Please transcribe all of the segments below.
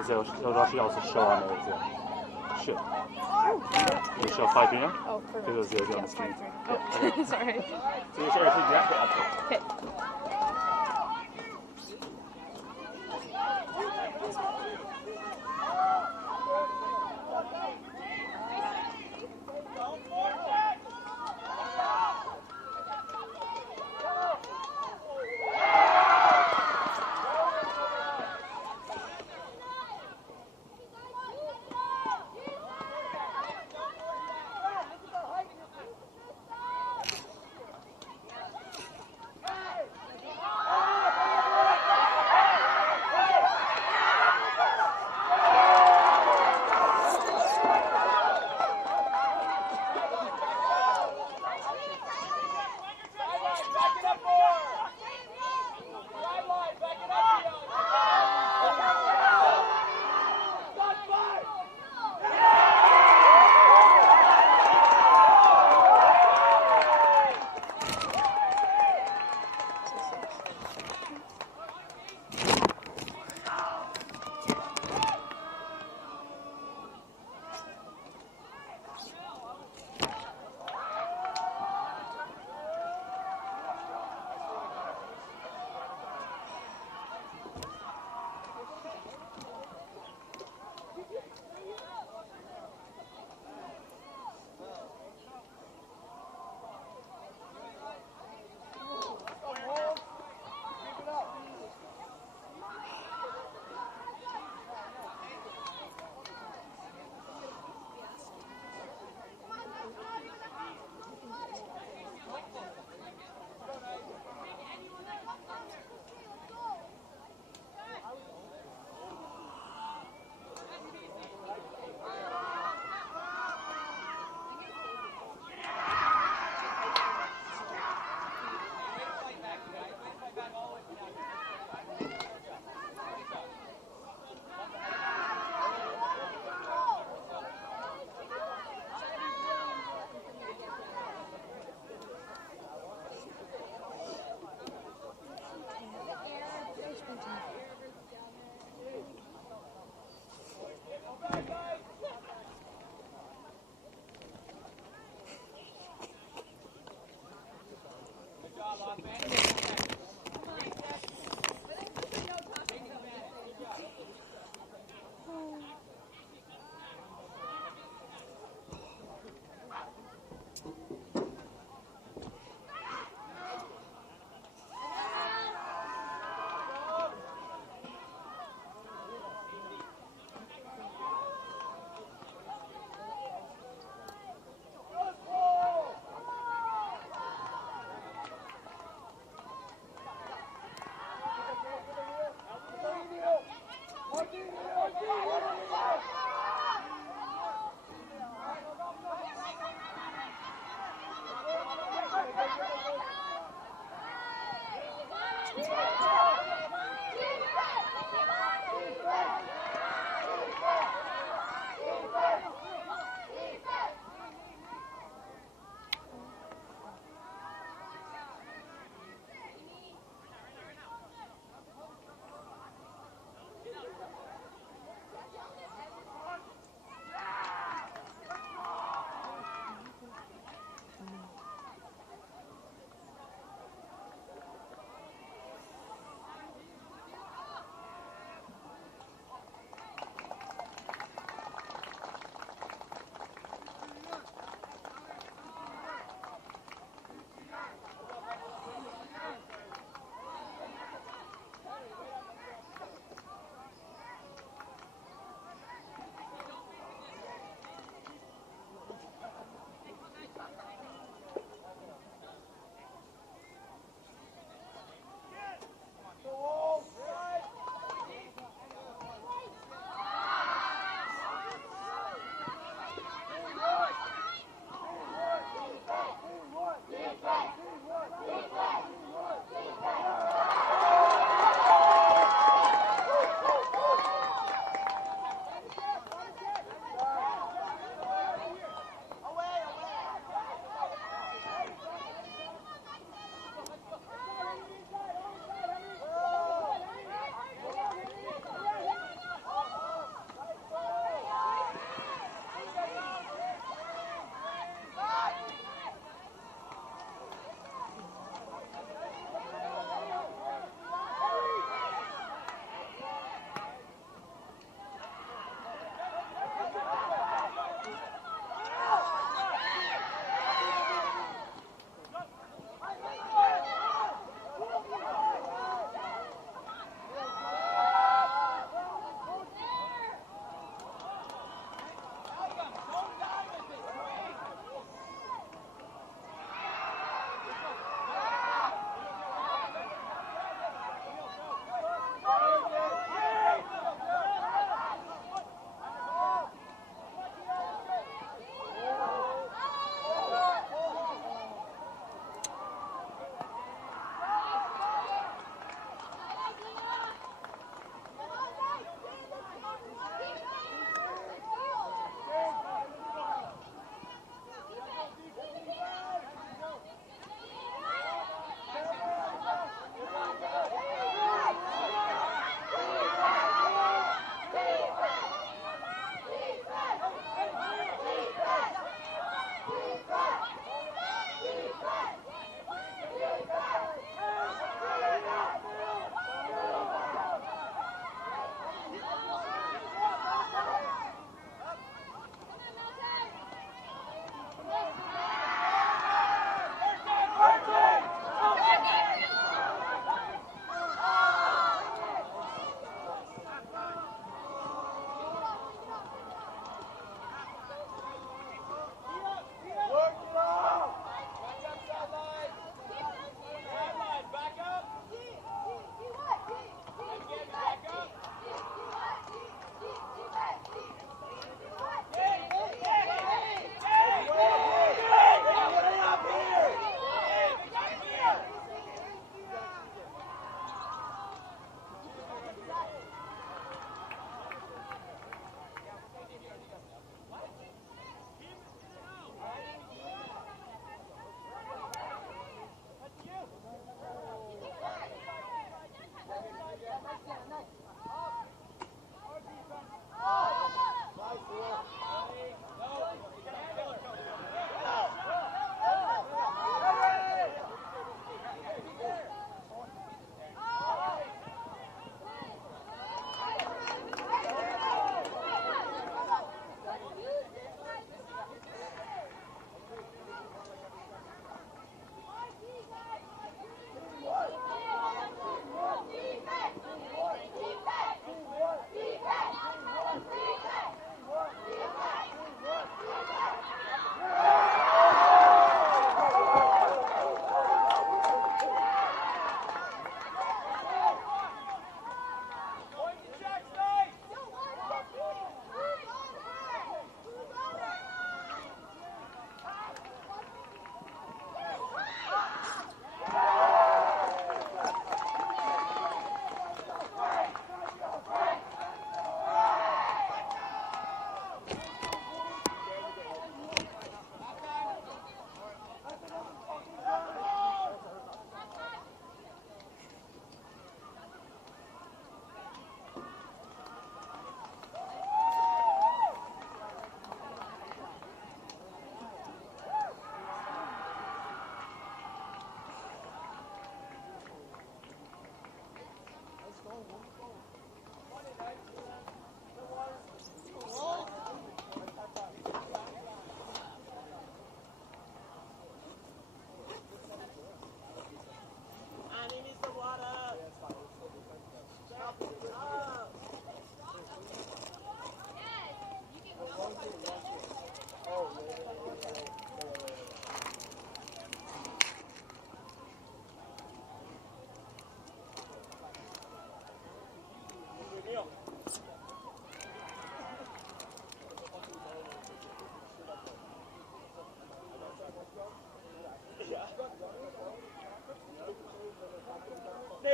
Because they'll actually also show on there as well. Should. It'll show 5-3 now? Oh, perfect. Because those zeros on the screen. Oh, sorry. So you're sorry, so you have to update. Okay.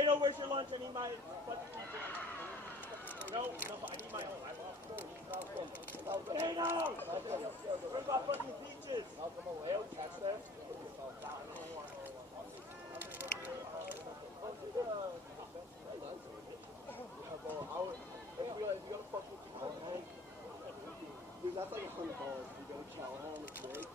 Nado, where's your lunch? I need my... No, I need my own. Nado! What about fucking peaches? Catch there? Dude, that's like $100. You go chow on it's big.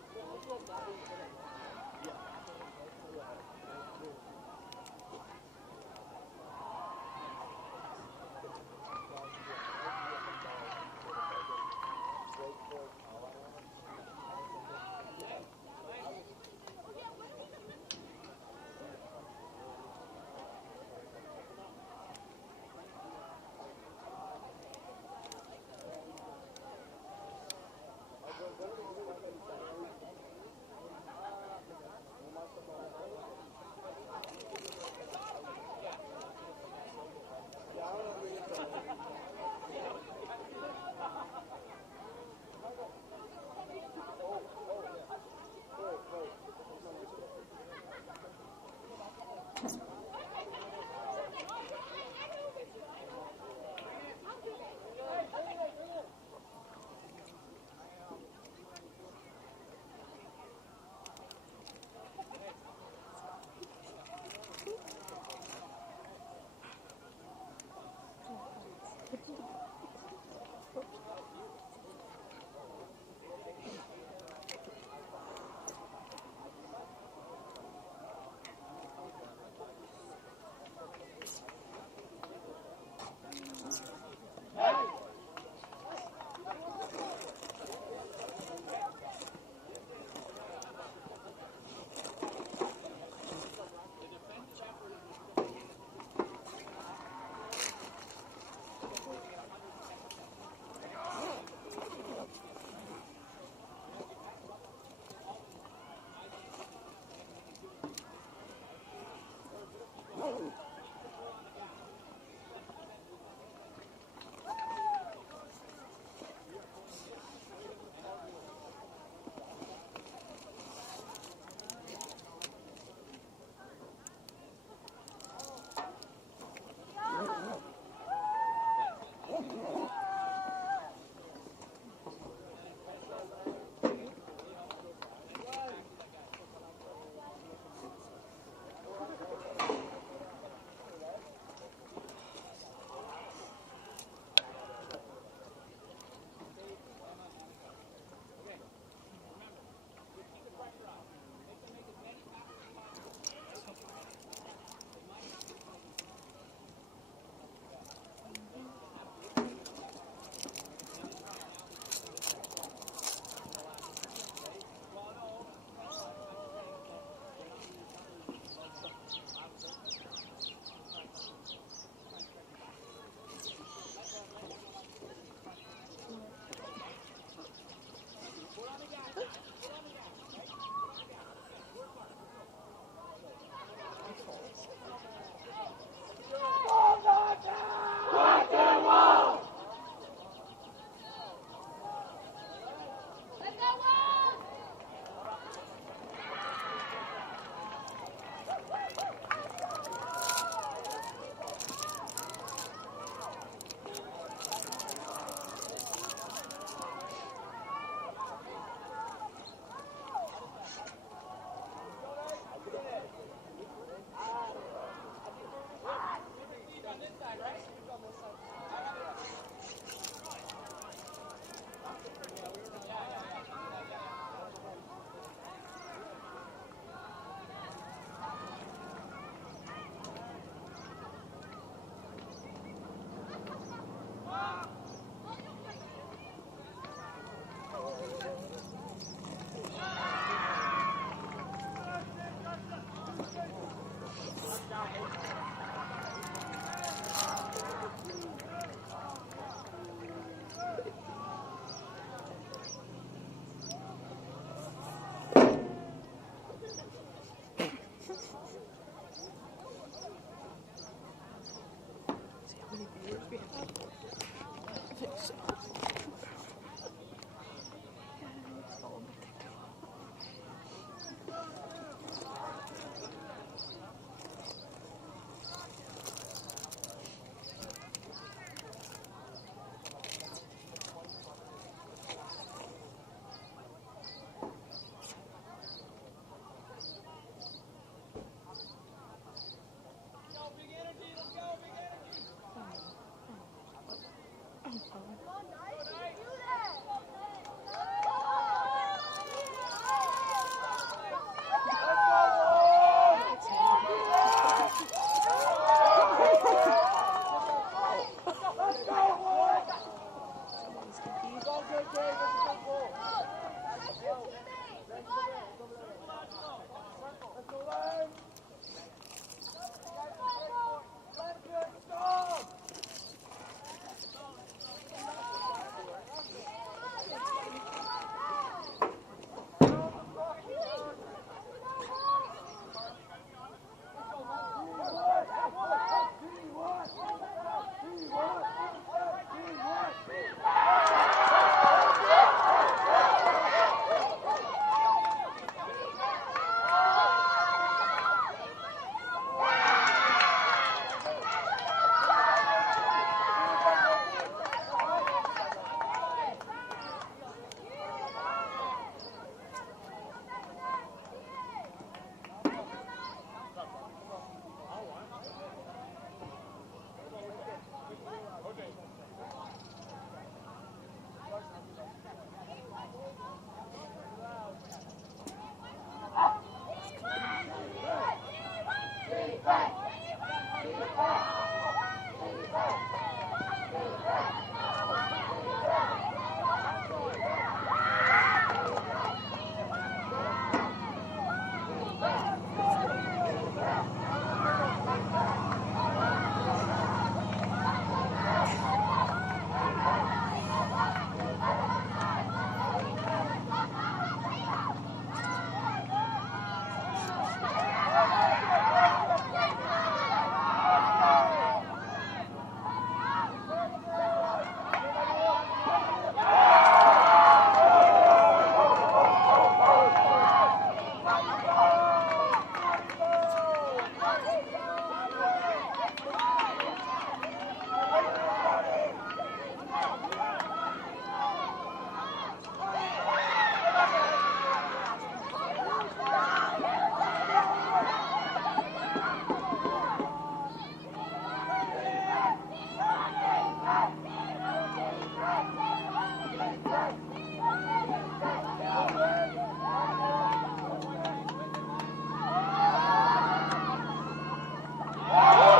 Oh!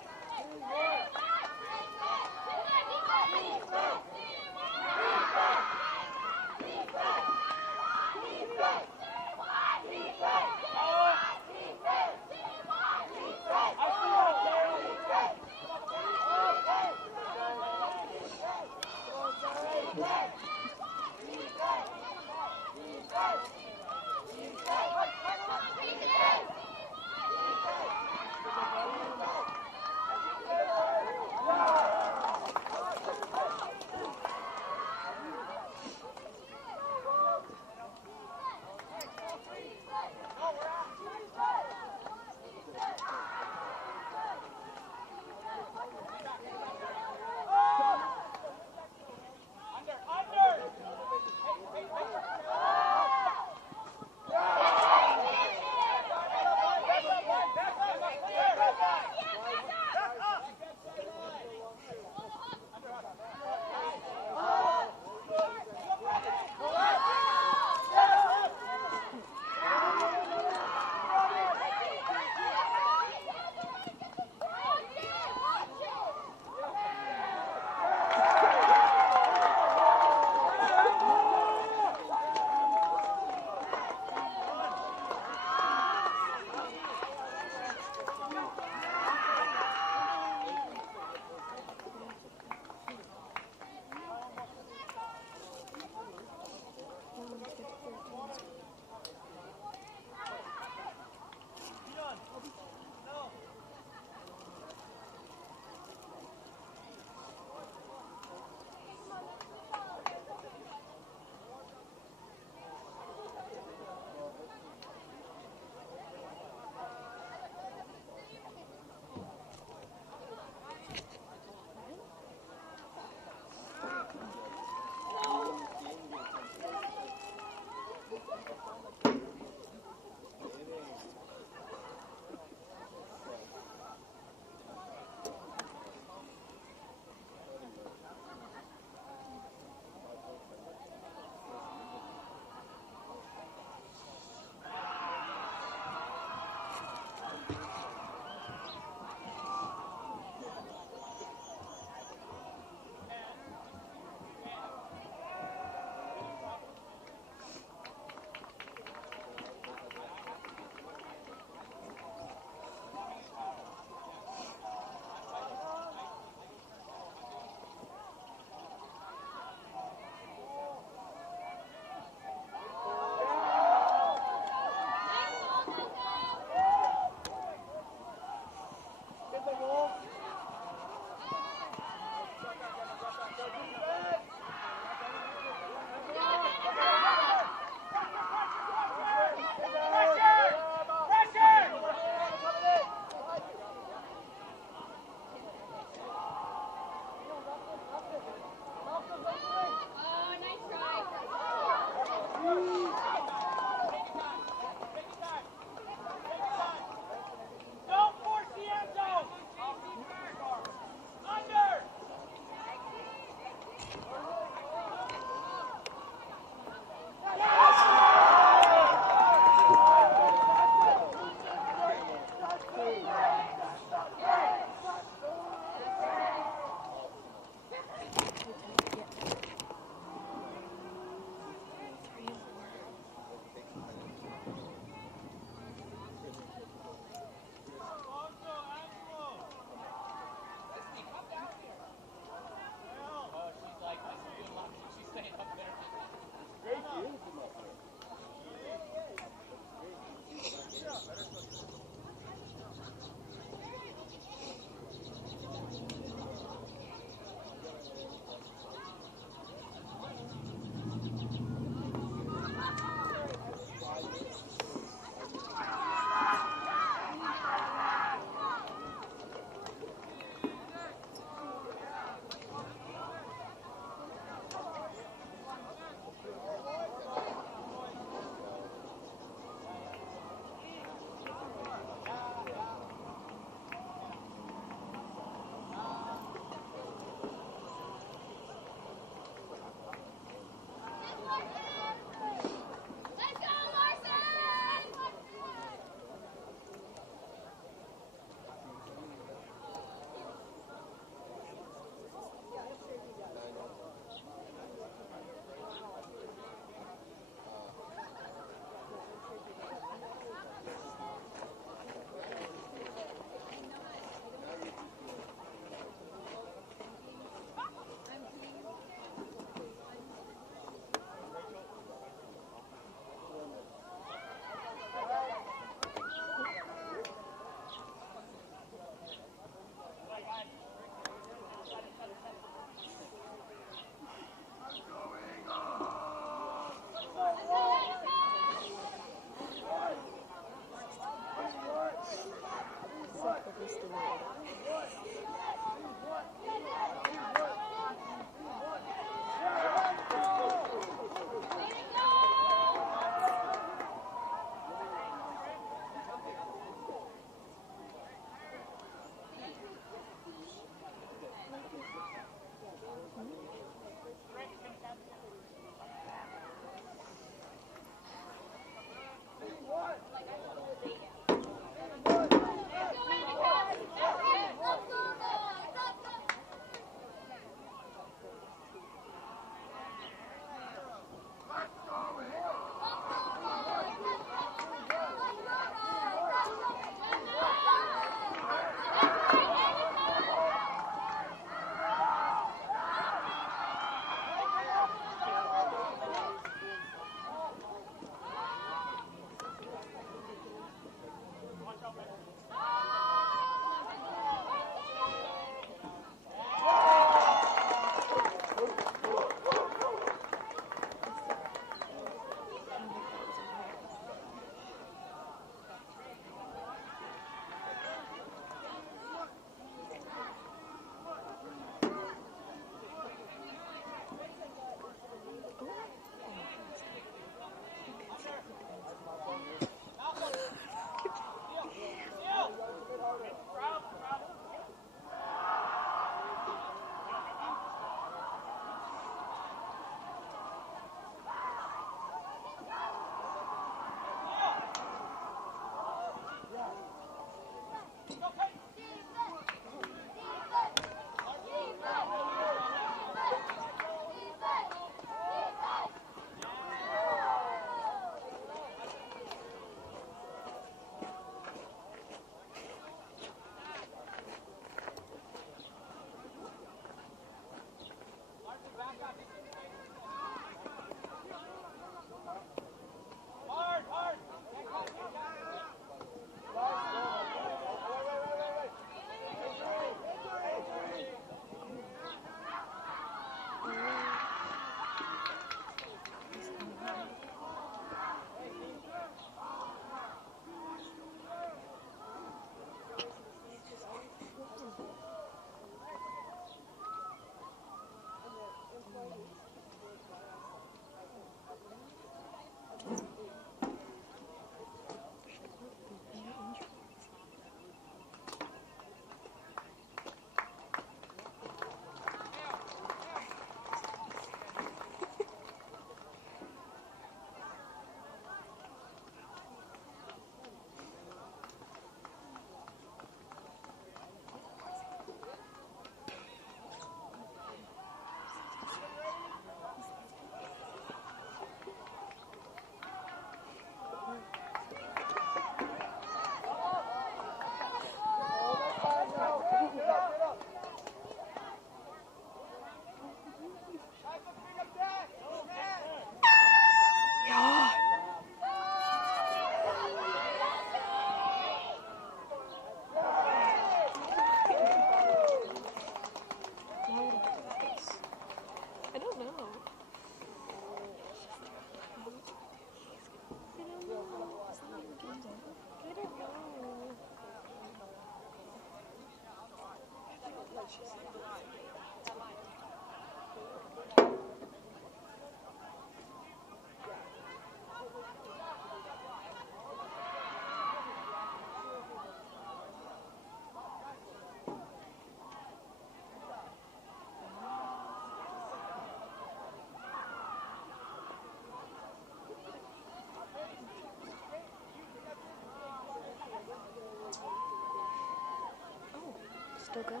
Still going.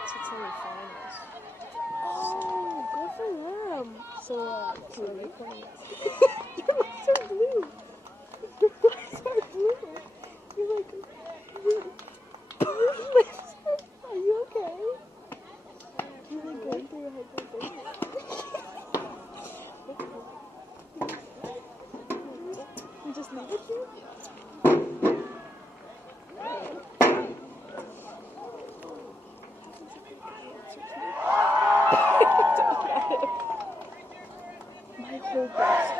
It's semi-finals. Oh, good for them. So, who are you playing? You're so blue. Your eyes are blue. You're like, are you okay? You're like going through a hypothermia. You just leave it here? My whole breast.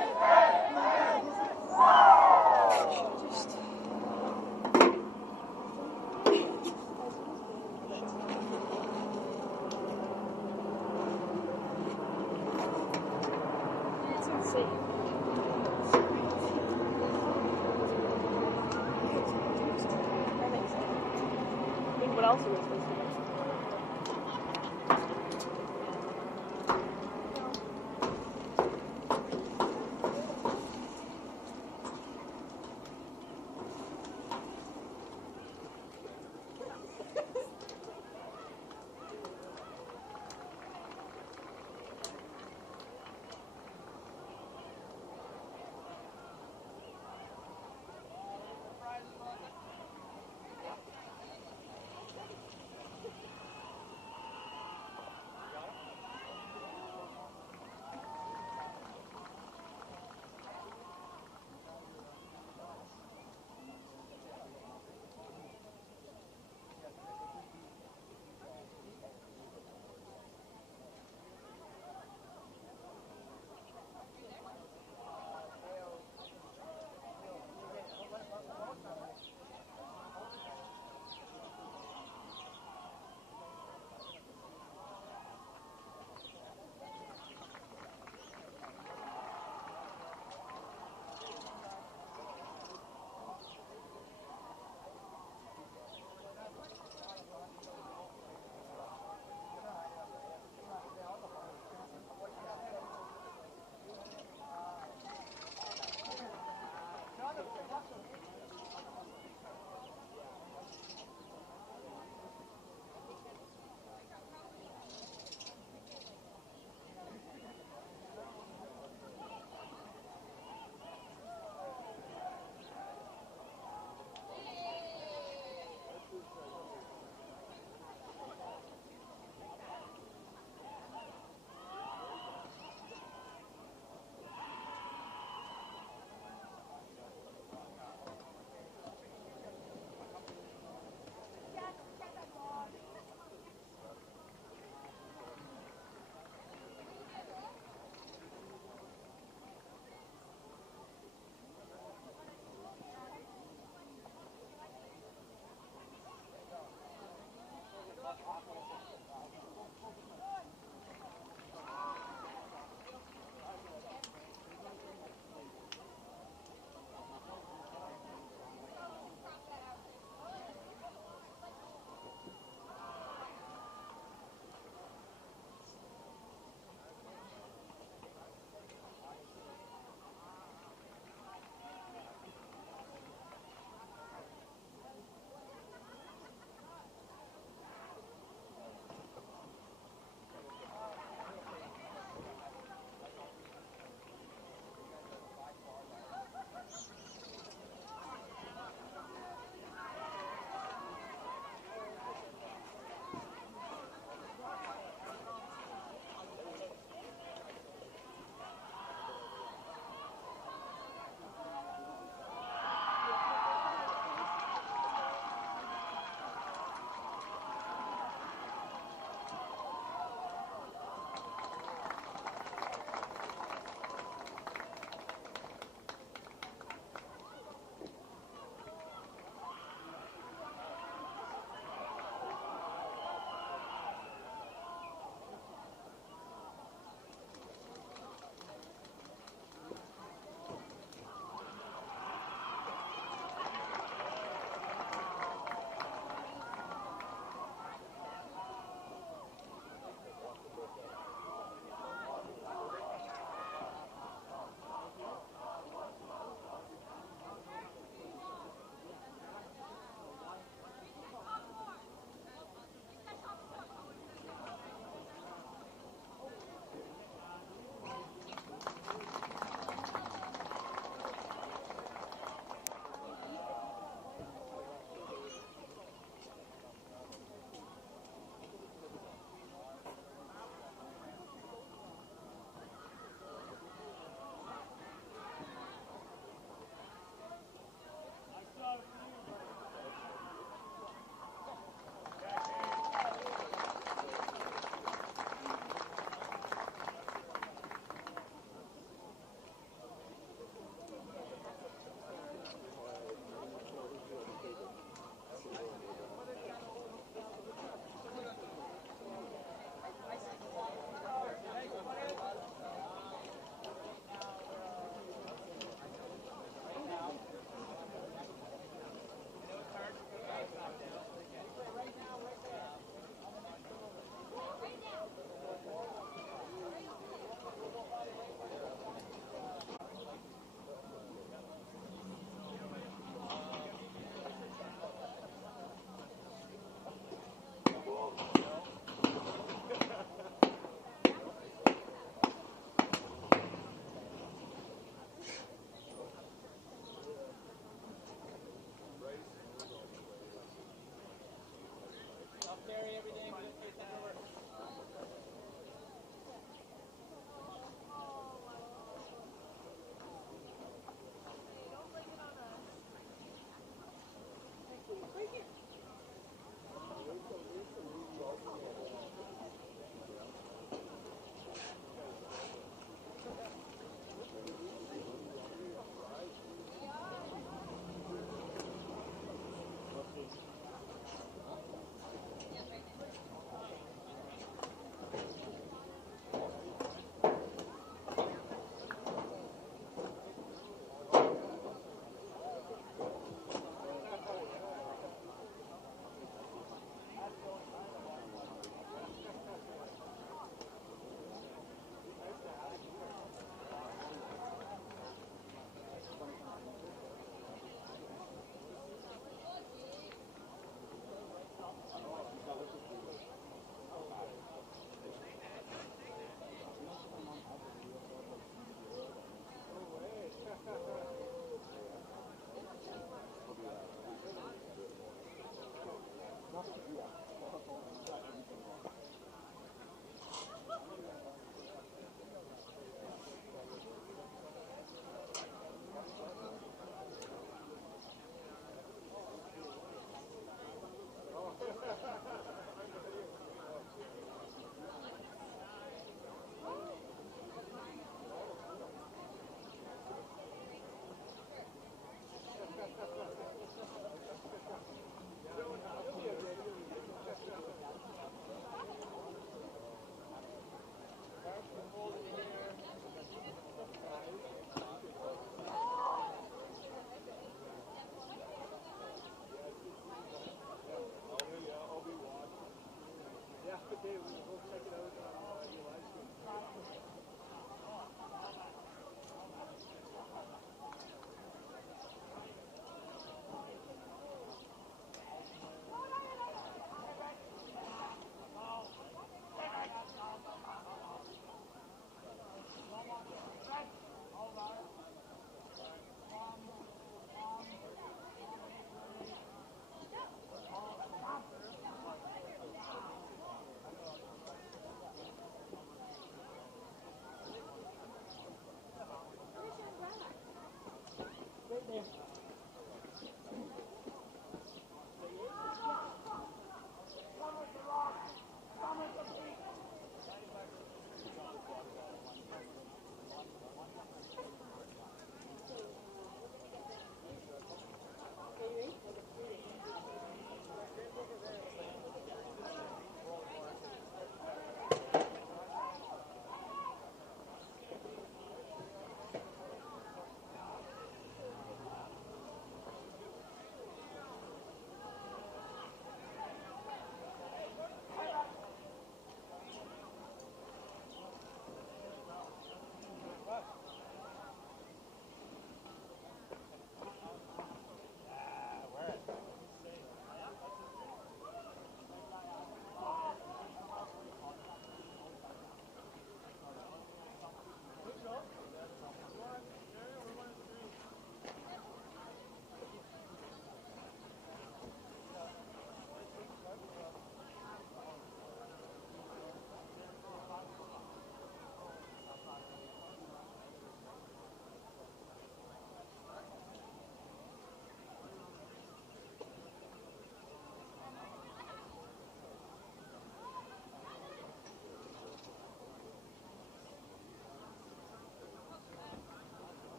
Just. It's insane. That makes sense. I mean, what else are we supposed to do?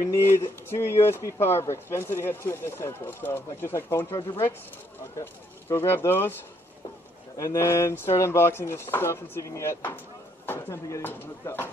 gonna need 2 USB power bricks. Ben said he had 2 at this central, so like just like phone charger bricks. Okay. Go grab those, and then start unboxing this stuff and see if you can get attempt to get it hooked up.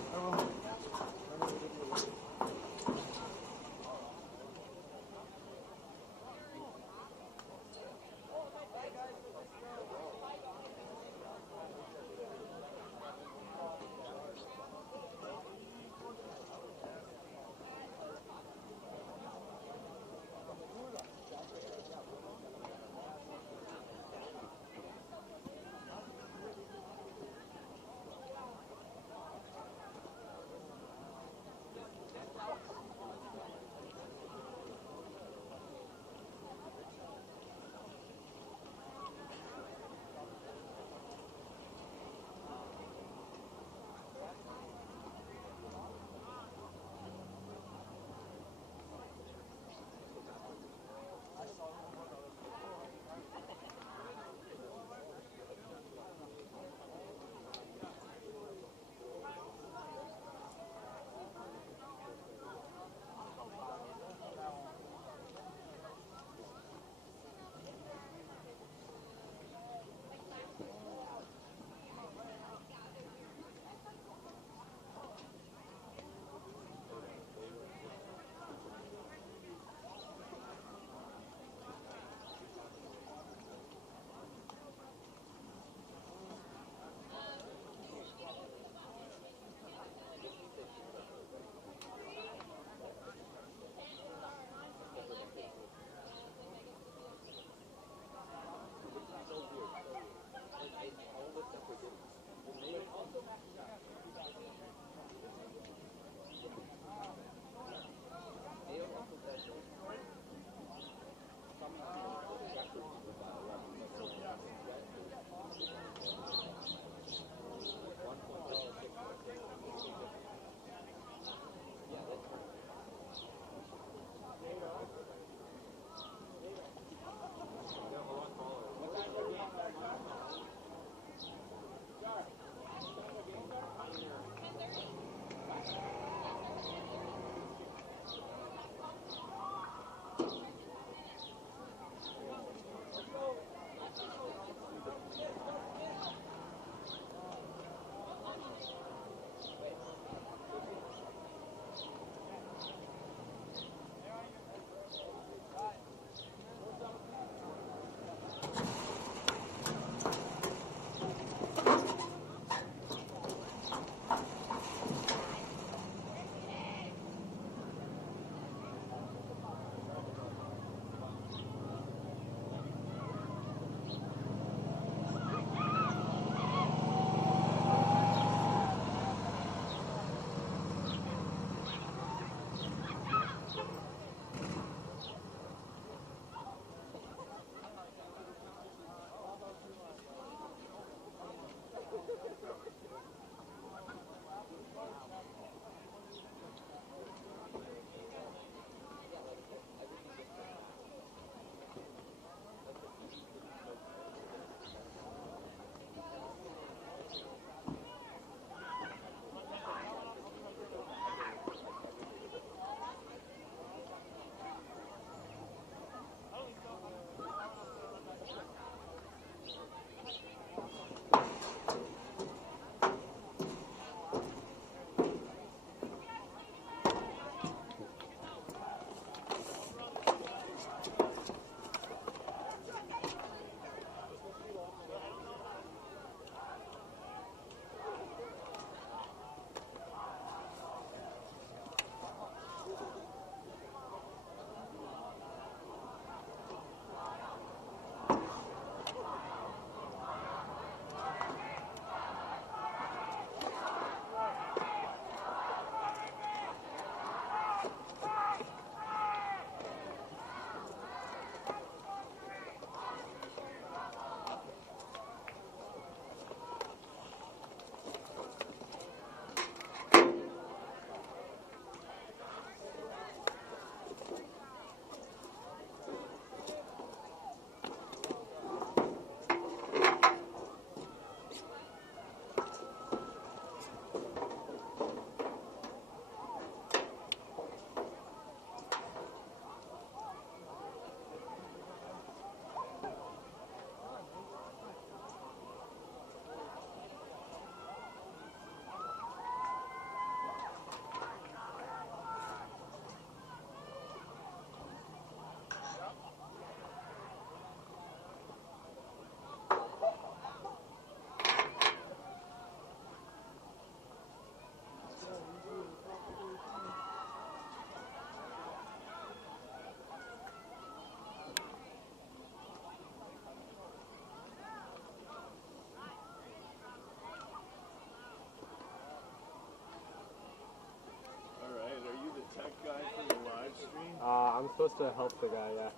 supposed to help the guy, yeah.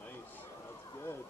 Nice. That's good.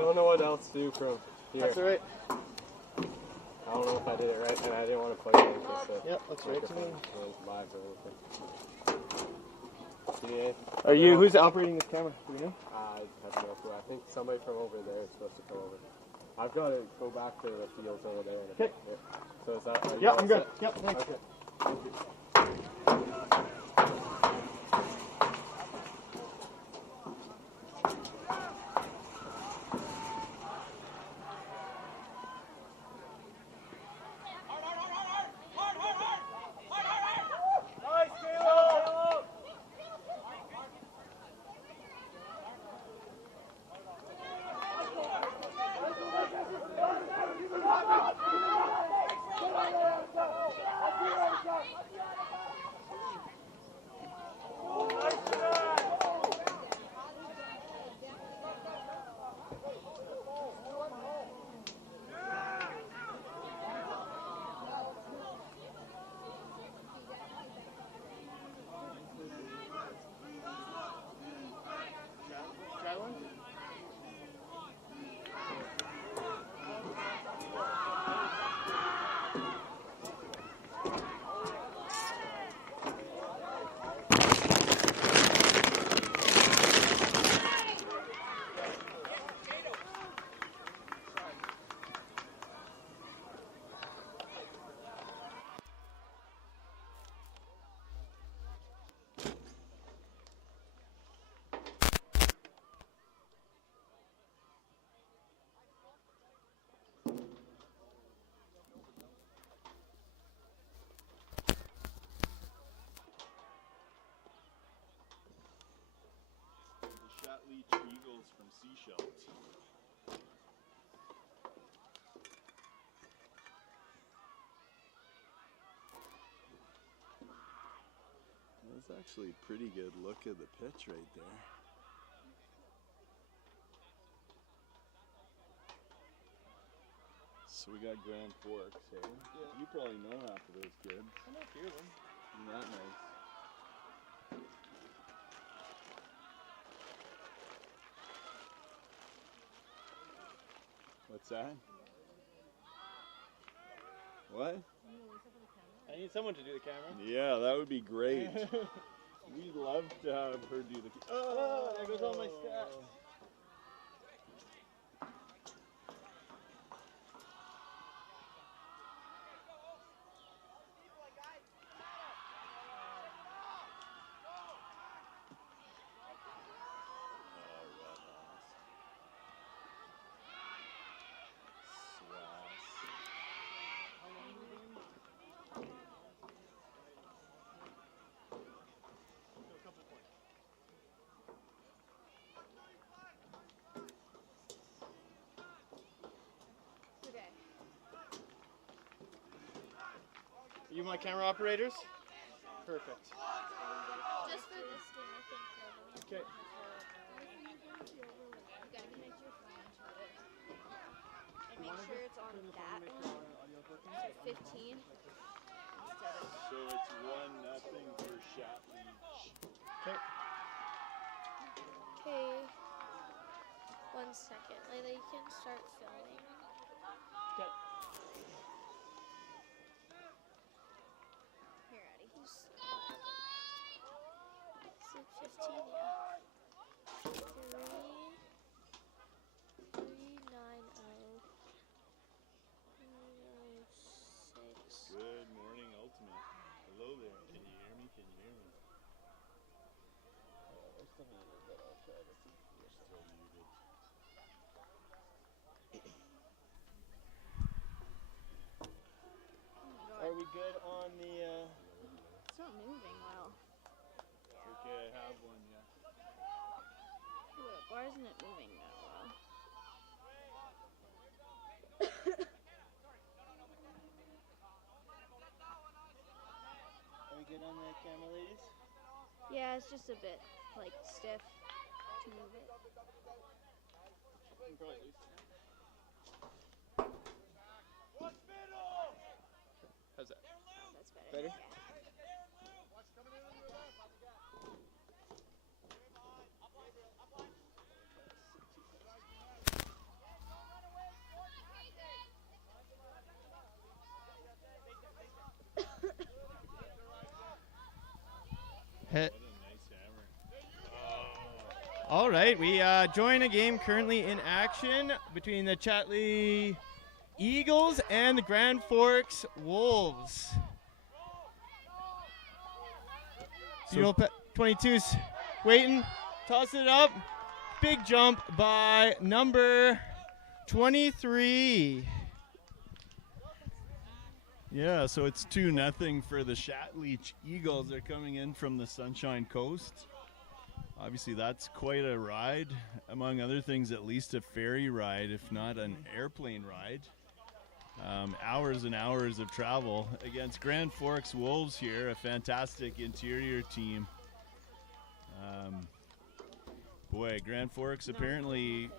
don't know what else to do from here. That's alright. I don't know if I did it right, and I didn't want to plug it in because the Yep, that's right to me. microphone was live or anything. Yeah. Are you? Who's operating this camera? Do we know? I have no clue. I think somebody from over there is supposed to come over. I've got to go back to the fields over there. Okay. So is that? Are you Yeah, all I'm good. set? Yep, thanks. Okay. Leech eagles from seashells. That's actually a pretty good look at the pitch right there. So we got Grand Forks, hey? Yeah. You probably know half of those kids. I know a few of them. Isn't that nice? What's that? What? I need someone to do the camera. Yeah, that would be great. We'd love to have her do the. Oh, there goes all my stats. You my camera operators? Perfect. Just for this game, I think. Okay. You gotta connect your phone to it. And make sure it's on that one. So 15. Instead of. So it's 1-0 for Shat Leach. Okay. Okay. 1 second. Layla, you can start filming. Okay. Here, Addie. Is it 15? Yeah. 390. 306. Good morning, Ultimate. Hello there. Can you hear me? Can you hear me? We're still muted, but I'll try to see. We're still muted. Are we good on the? It's not moving well. Okay, I have one, yeah. Look, why isn't it moving that well? Are we good on the camera, ladies? Yeah, it's just a bit like stiff to move it. We can probably loosen it. How's that? That's better. Better? Yeah. right, we join a game currently in action between the Chatley Eagles and the Grand Forks Wolves. 22's waiting, tossing it up. Big jump by number 23. Yeah, so it's 2-0 for the Shatleach Eagles. They're coming in from the Sunshine Coast. Obviously, that's quite a ride. Among other things, at least a ferry ride, if not an airplane ride. Hours and hours of travel against Grand Forks Wolves here, a fantastic interior team. Boy, Grand Forks apparently,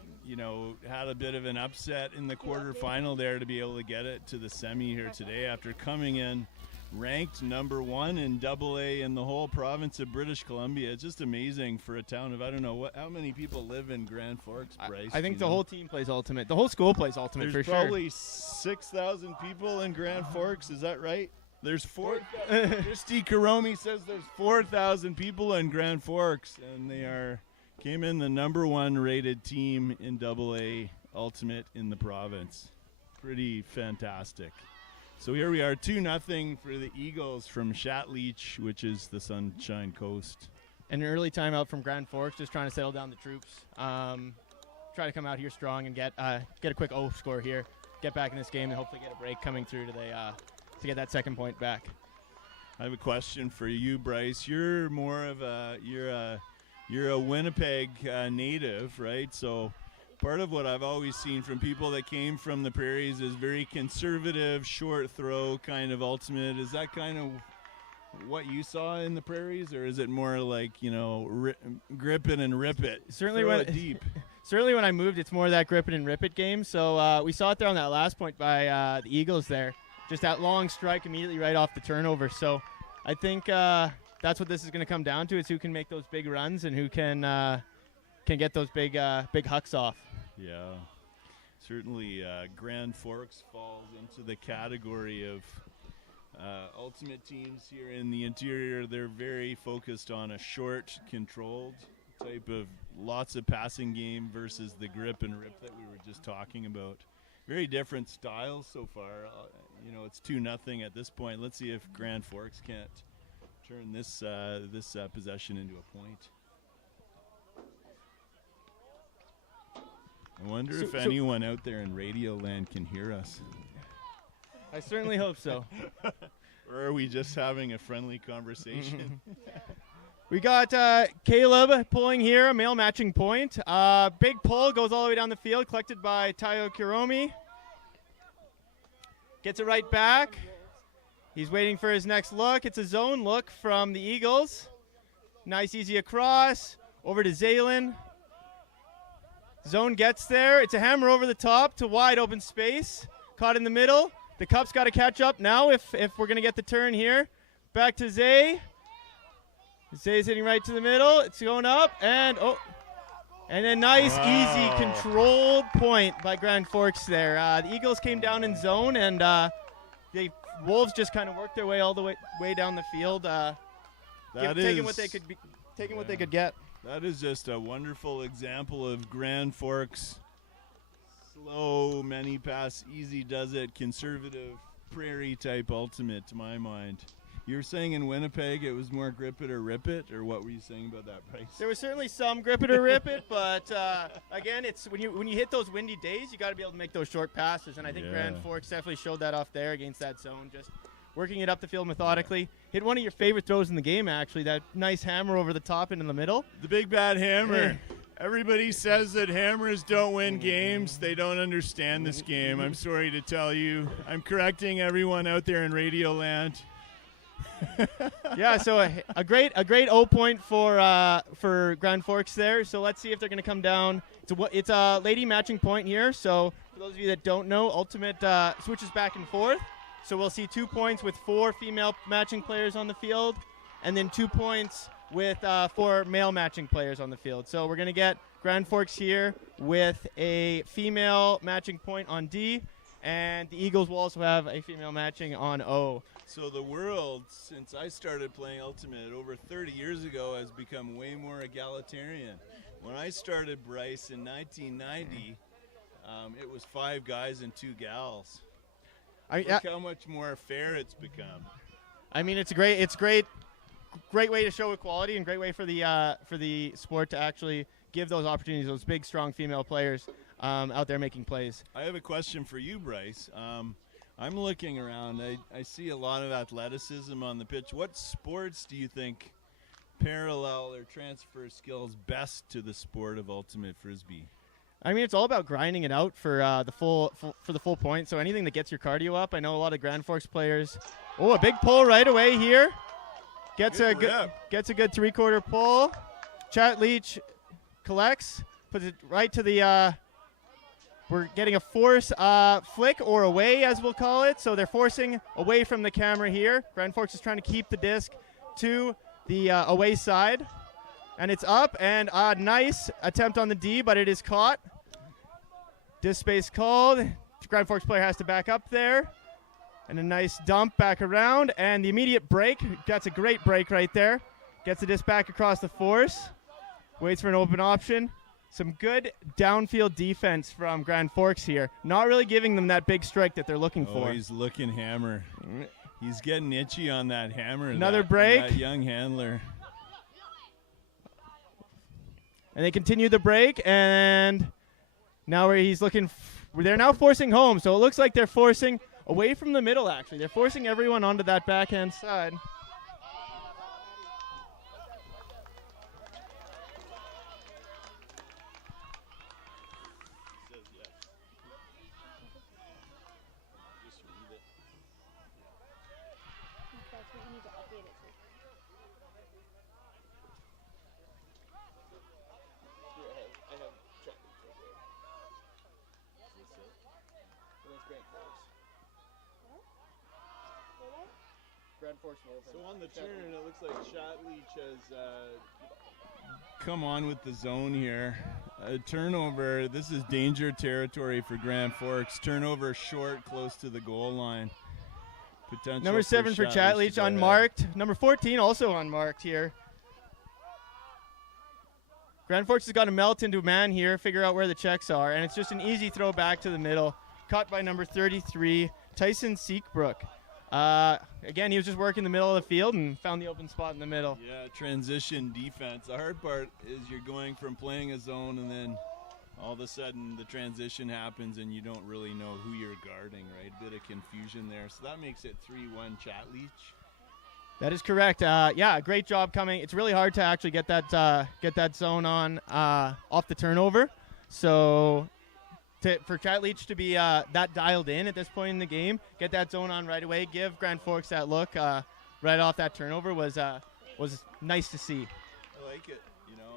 had a bit of an upset in the quarterfinal there to be able to get it to the semi here today after coming in ranked number 1 in AA in the whole province of British Columbia. It's just amazing for a town of, I don't know, how many people live in Grand Forks, Bryce? I think the whole team plays Ultimate. The whole school plays Ultimate. There's for sure. probably 6,000 people in Grand Forks. Is that right? There's Christy Karomi says there's 4,000 people in Grand Forks, and they came in the number 1 rated team in AA Ultimate in the province. Pretty fantastic. So here we are, 2-0 for the Eagles from Shatleach, which is the Sunshine Coast. An early timeout from Grand Forks, just trying to settle down the troops. Try to come out here strong and get a quick O score here, get back in this game, and hopefully get a break coming through to get that second point back. I have a question for you, Bryce. You're more of you're a Winnipeg native, right? So part of what I've always seen from people that came from the prairies is very conservative, short throw kind of ultimate. Is that kind of what you saw in the prairies, or is it more like, grip it and rip it? Certainly throw it deep. Certainly when I moved, it's more that grip it and rip it game. So we saw it there on that last point by the Eagles there. Just that long strike immediately right off the turnover. So I think that's what this is going to come down to, is who can make those big runs and who can get those big hucks off. Yeah, certainly Grand Forks falls into the category of ultimate teams here in the interior. They're very focused on a short, controlled type of lots of passing game versus the grip and rip that we were just talking about. Very different styles so far. It's 2-0 at this point. Let's see if Grand Forks can't turn this possession into a point. I wonder if anyone out there in Radio Land can hear us. I certainly hope so. Or are we just having a friendly conversation? We got Caleb pulling here, a male matching point. Big pull, goes all the way down the field, collected by Tayo Kiromi. Gets it right back. He's waiting for his next look. It's a zone look from the Eagles. Nice, easy across. Over to Zaylen. Zone gets there. It's a hammer over the top to wide open space. Caught in the middle. The Cup's got to catch up now if we're going to get the turn here. Back to Zay. Zay's hitting right to the middle. It's going up. And a nice, easy, controlled point by Grand Forks there. The Eagles came down in zone, and the Wolves just kind of worked their way all the way down the field, taking what they could get. That is just a wonderful example of Grand Forks. Slow, many pass, easy does it, conservative, prairie type ultimate to my mind. You were saying in Winnipeg it was more grip it or rip it, or what were you saying about that, Bryce? There was certainly some grip it or rip it, but again, it's when you hit those windy days, you got to be able to make those short passes, and I think Grand Forks definitely showed that off there against that zone, just working it up the field methodically. Hit one of your favorite throws in the game, actually, that nice hammer over the top and in the middle. The big bad hammer. Everybody says that hammers don't win games. They don't understand this game. I'm sorry to tell you. I'm correcting everyone out there in Radio Land. Yeah, so a great O point for Grand Forks there. So let's see if they're going to come down. It's a lady matching point here. So for those of you that don't know, Ultimate switches back and forth. So we'll see 2 points with 4 female matching players on the field, and then 2 points with 4 male matching players on the field. So we're going to get Grand Forks here with a female matching point on D, and the Eagles will also have a female matching on O. So the world, since I started playing Ultimate over 30 years ago, has become way more egalitarian. When I started, Bryce, in 1990, it was 5 guys and 2 gals. Look how much more fair it's become. I mean, it's great way to show equality and great way for the sport to actually give those opportunities, those big, strong female players out there making plays. I have a question for you, Bryce. I'm looking around. I see a lot of athleticism on the pitch. What sports do you think parallel or transfer skills best to the sport of ultimate frisbee? I mean, it's all about grinding it out for the full point. So anything that gets your cardio up. I know a lot of Grand Forks players. Oh, a big pull right away here. Gets a good 3/4 pull. Chat Leach collects, puts it right to the. We're getting a force flick or away, as we'll call it. So they're forcing away from the camera here. Grand Forks is trying to keep the disc to the away side. And it's up, and a nice attempt on the D, but it is caught. Disc space called. The Grand Forks player has to back up there. And a nice dump back around, and the immediate break. That's a great break right there. Gets the disc back across the force. Waits for an open option. Some good downfield defense from Grand Forks here. Not really giving them that big strike that they're looking for. Oh, he's looking hammer. He's getting itchy on that hammer. Another break. That young handler. And they continue the break, and now he's looking. They're now forcing home, so it looks like they're forcing away from the middle, actually. They're forcing everyone onto that backhand side. So on the turn, it looks like Chat Leach has come on with the zone here. A turnover. This is danger territory for Grand Forks. Turnover short, close to the goal line. Potential Number 7 for Chat Leach unmarked. Number 14 also unmarked here. Grand Forks has got to melt into a man here, figure out where the checks are, and it's just an easy throw back to the middle. Caught by number 33, Tyson Seekbrook. Again, he was just working the middle of the field and found the open spot in the middle. Yeah, transition defense. The hard part is you're going from playing a zone and then all of a sudden the transition happens and you don't really know who you're guarding, right? A bit of confusion there. So that makes it 3-1 Chat Leach. That is correct. Yeah, great job coming. It's really hard to actually get that zone on off the turnover. So for Chat Leach to be that dialed in at this point in the game, get that zone on right away, give Grand Forks that look right off that turnover was nice to see. I like it. You know,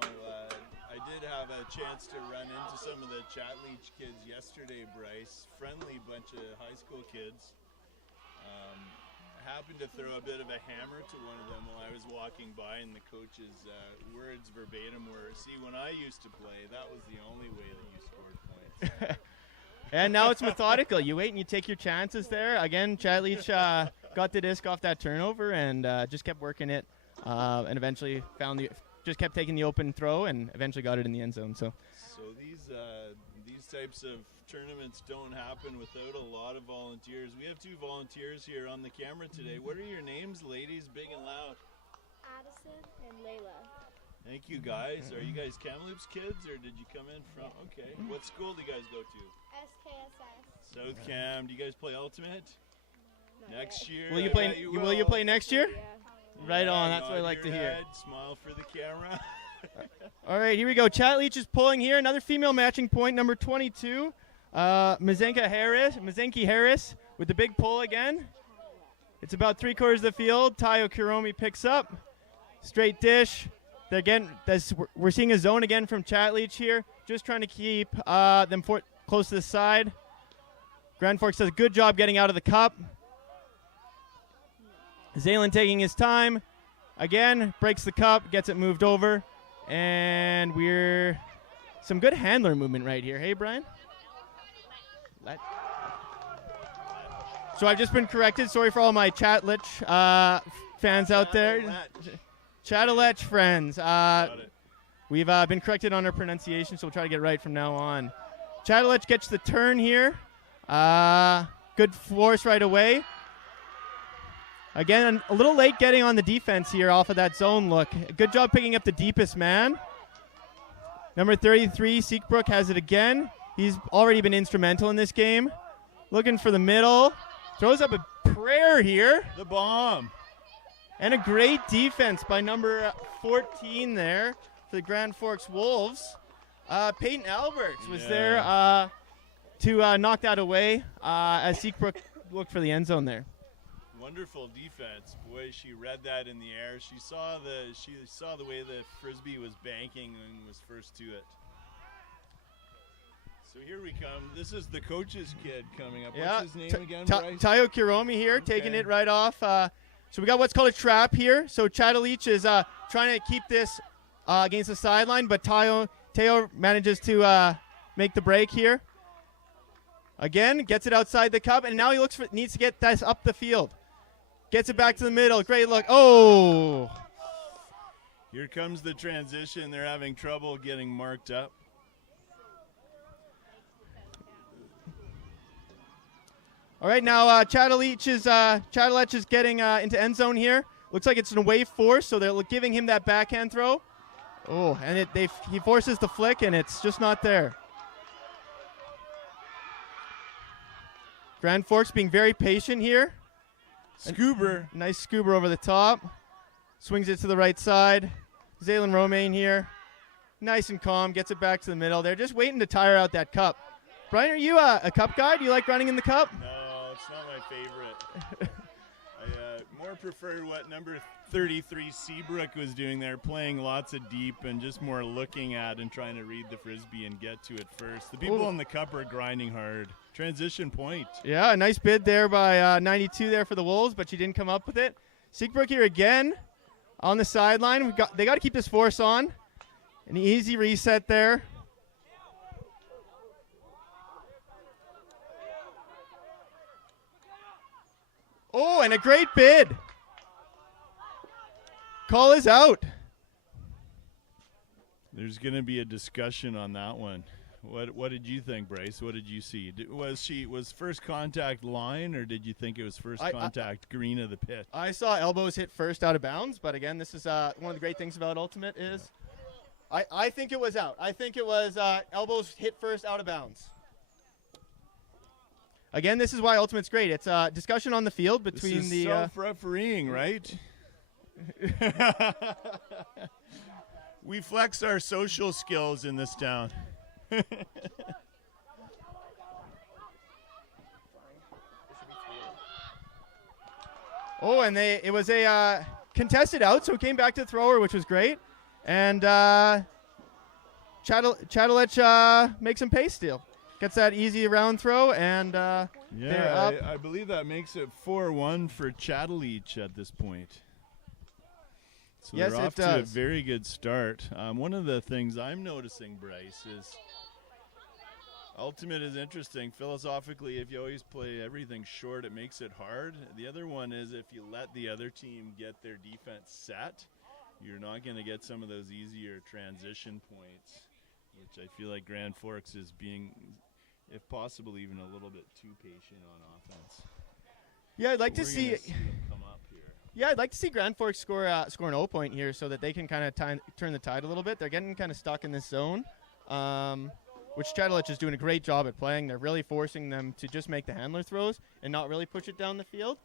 I did have a chance to run into some of the Chat Leach kids yesterday, Bryce. Friendly bunch of high school kids. I happened to throw a bit of a hammer to one of them while I was walking by, and the coach's words verbatim were, "See, when I used to play, that was the only way that you scored points." And now it's methodical. You wait and you take your chances there. Again, Chat Leach got the disc off that turnover and just kept working it, and eventually just kept taking the open throw and eventually got it in the end zone. So these types of tournaments don't happen without a lot of volunteers. We have 2 volunteers here on the camera today. What are your names, ladies, big and loud? Addison and Layla. Thank you, guys. Are you guys Kamloops kids, or did you come in from? Okay. What school do you guys go to? SKSS. South Cam. Do you guys play Ultimate? Next year. will you play next year? Yeah. Right on. Yeah, That's what I like to hear. head, smile for the camera. All right, here we go. Chat Leach is pulling here. Another female matching point, number 22. Mazenki Harris with the big pull again. It's about 3/4 of the field. Tayo Kiromi picks up. Straight dish. We're seeing a zone again from Chat Leach here. Just trying to keep them close to the side. Grand Forks does a good job getting out of the cup. Zaylen taking his time. Again, breaks the cup, gets it moved over. And we're some good handler movement right here. Hey, Brian? So I've just been corrected. Sorry for all my Chat Leach fans out there. Chat Leach friends. We've been corrected on our pronunciation, so we'll try to get it right from now on. Chadalich gets the turn here. Good force right away. Again, a little late getting on the defense here off of that zone look. Good job picking up the deepest man. Number 33, Seekbrook, has it again. He's already been instrumental in this game. Looking for the middle. Throws up a prayer here. The bomb. And a great defense by number 14 there for the Grand Forks Wolves. Peyton Alberts was there to knock that away as Seekbrook looked for the end zone there. Wonderful defense. Boy, she read that in the air. She saw the way the frisbee was banking and was first to it. So here we come. This is the coach's kid coming up. Yeah. What's his name again, Bryce? Tayo Kiromi here, taking it right off. So we got what's called a trap here. So Chadalich is trying to keep this against the sideline, but Tayo manages to make the break here. Again, gets it outside the cup, and now he needs to get this up the field. Gets it back to the middle. Great look. Oh! Here comes the transition. They're having trouble getting marked up. All right, now Chadalich is getting into end zone here. Looks like it's an away force, so they're giving him that backhand throw. Oh, and he forces the flick, and it's just not there. Grand Forks being very patient here. Scuber. Nice scuber over the top. Swings it to the right side. Zaylen Romaine here. Nice and calm. Gets it back to the middle. They're just waiting to tire out that cup. Brian, are you a cup guy? Do you like running in the cup? No, it's not my favorite. I more preferred what number 33 Seabrook was doing there, playing lots of deep and just more looking at and trying to read the frisbee and get to it first. The people in the cup are grinding hard. Transition point. Yeah, a nice bid there by 92 there for the Wolves, but she didn't come up with it. Seekbrook here again on the sideline. They got to keep this force on. An easy reset there. Oh, and a great bid. Call is out. There's going to be a discussion on that one. What did you think, Bryce? What did you see? Was first contact line, or did you think it was first contact green of the pit? I saw elbows hit first out of bounds, but again, this is one of the great things about Ultimate is I think it was out. I think it was elbows hit first out of bounds. Again, this is why Ultimate's great. It's a discussion on the field between this is self-refereeing, right? We flex our social skills in this town. Oh, and it was a contested out, so it came back to the thrower, which was great. And Chadalich makes him pay steal. Gets that easy round throw, and they're up. I believe that makes it 4-1 for Chadalich at this point. So yes, they're off it to a does. very good start. One of the things I'm noticing, Bryce, is Ultimate is interesting. Philosophically, if you always play everything short, it makes it hard. The other one is if you let the other team get their defense set, you're not going to get some of those easier transition points, which I feel like Grand Forks is being, if possible, even a little bit too patient on offense. Yeah, I'd like to We're see. gonna them come up here. Yeah, I'd like to see Grand Forks score an 0 point here, so that they can kind of turn the tide a little bit. They're getting kind of stuck in this zone, which Chadalich is doing a great job at playing. They're really forcing them to just make the handler throws and not really push it down the field.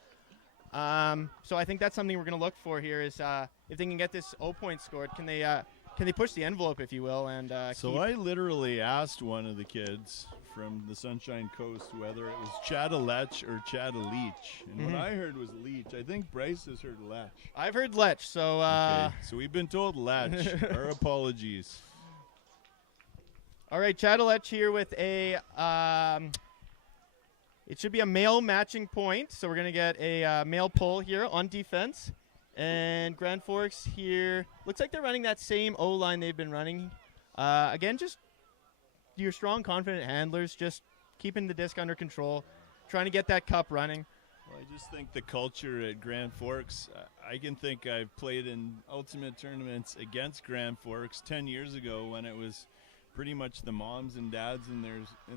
So I think that's something we're going to look for here is if they can get this 0 point scored, can they push the envelope, if you will? And So I literally asked one of the kids from the Sunshine Coast whether it was Chadalich or Chadalich, and what I heard was Leach. I think Bryce has heard Lech. I've heard Lech, so Okay, so we've been told Lech. Our apologies. All right, Chadalich here with a it should be a male matching point, so we're going to get a male pull here on defense. And Grand Forks here, looks like they're running that same O-line they've been running. Again, just your strong, confident handlers, just keeping the disc under control, trying to get that cup running. Well, I just think the culture at Grand Forks, I can think I've played in ultimate tournaments against Grand Forks 10 years ago when it was pretty much the moms and dads and